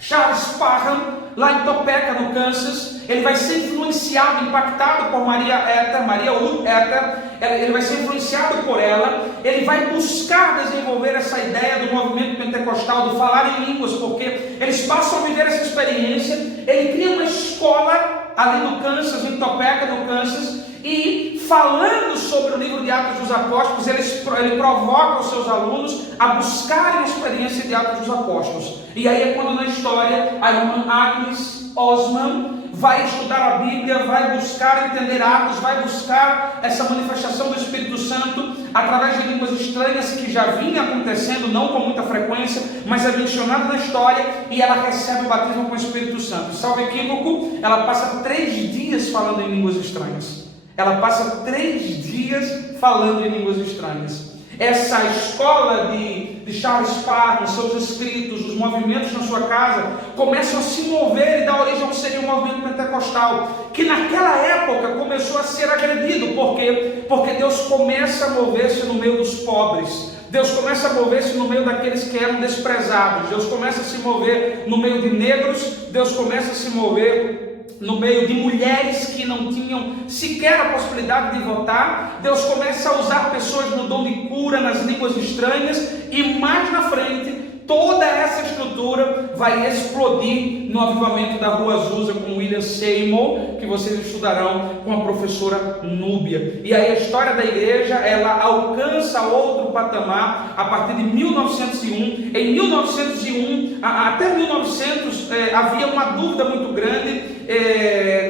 Charles Parham, lá em Topeka, no Kansas. Ele vai ser influenciado, impactado por Maria Wood Ether. Ele vai ser influenciado por ela. Ele vai buscar desenvolver essa ideia do movimento pentecostal, do falar em línguas, porque eles passam a viver essa experiência. Ele cria uma escola ali no Kansas, em Topeka, no Kansas, e falando sobre o livro de Atos dos Apóstolos, ele provoca os seus alunos a buscarem a experiência de Atos dos Apóstolos. E aí é quando na história a irmã Agnes Osman vai estudar a Bíblia, vai buscar entender Atos, vai buscar essa manifestação do Espírito Santo através de línguas estranhas que já vinha acontecendo, não com muita frequência, mas é mencionado na história, e ela recebe o batismo com o Espírito Santo. Salvo equívoco, ela passa 3 dias falando em línguas estranhas. Ela passa 3 dias falando em línguas estranhas. Essa escola de Charles Parham, seus escritos, os movimentos na sua casa, começam a se mover e dar origem ao que seria o movimento pentecostal, que naquela época começou a ser agredido. Por quê? Porque Deus começa a mover-se no meio dos pobres. Deus começa a mover-se no meio daqueles que eram desprezados. Deus começa a se mover no meio de negros. Deus começa a se mover no meio de mulheres que não tinham sequer a possibilidade de votar. Deus começa a usar pessoas no dom de cura, nas línguas estranhas, e mais na frente toda essa estrutura vai explodir no avivamento da Rua Azusa com William Seymour, que vocês estudarão com a professora Núbia. E aí a história da igreja, ela alcança outro patamar a partir de 1901. Em 1901 até 1900 havia uma dúvida muito grande,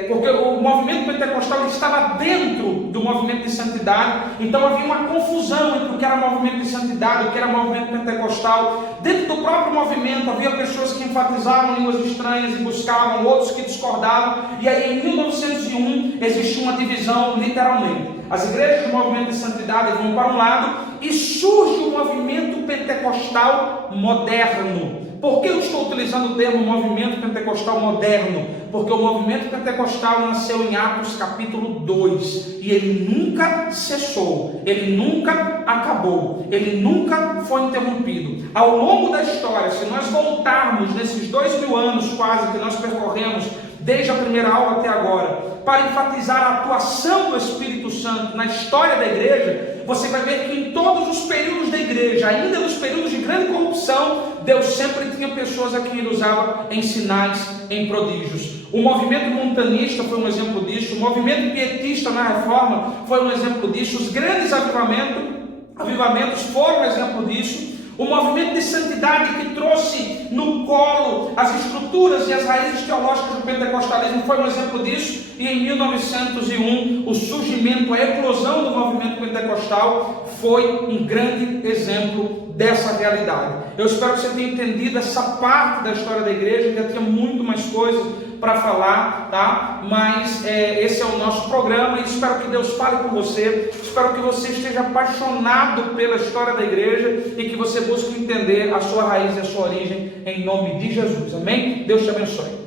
porque o movimento pentecostal estava dentro do movimento de santidade. Então havia uma confusão entre o que era movimento de santidade e o que era movimento pentecostal. Dentro do próprio movimento havia pessoas que enfatizavam línguas estranhas e buscavam, outros que discordavam. E aí em 1901 existe uma divisão, literalmente. As igrejas do movimento de santidade vão para um lado e surge o movimento pentecostal moderno. Por que eu estou utilizando o termo movimento pentecostal moderno? Porque o movimento pentecostal nasceu em Atos capítulo 2 e ele nunca cessou, ele nunca acabou, ele nunca foi interrompido. Ao longo da história, se nós voltarmos nesses 2000 anos quase que nós percorremos desde a primeira aula até agora, para enfatizar a atuação do Espírito Santo na história da igreja, você vai ver que em todos os períodos da igreja, ainda nos períodos de grande corrupção, Deus sempre tinha pessoas a quem ele usava em sinais, em prodígios. O movimento montanista foi um exemplo disso, o movimento pietista na Reforma foi um exemplo disso, os grandes avivamentos foram um exemplo disso. O movimento de santidade que trouxe no colo as estruturas e as raízes teológicas do pentecostalismo foi um exemplo disso. E em 1901, o surgimento, a eclosão do movimento pentecostal foi um grande exemplo dessa realidade. Eu espero que você tenha entendido essa parte da história da igreja. Ainda tinha muito mais coisas para falar, tá? Mas esse é o nosso programa e espero que Deus fale com você. Espero que você esteja apaixonado pela história da igreja e que você busque entender a sua raiz e a sua origem em nome de Jesus. Amém? Deus te abençoe.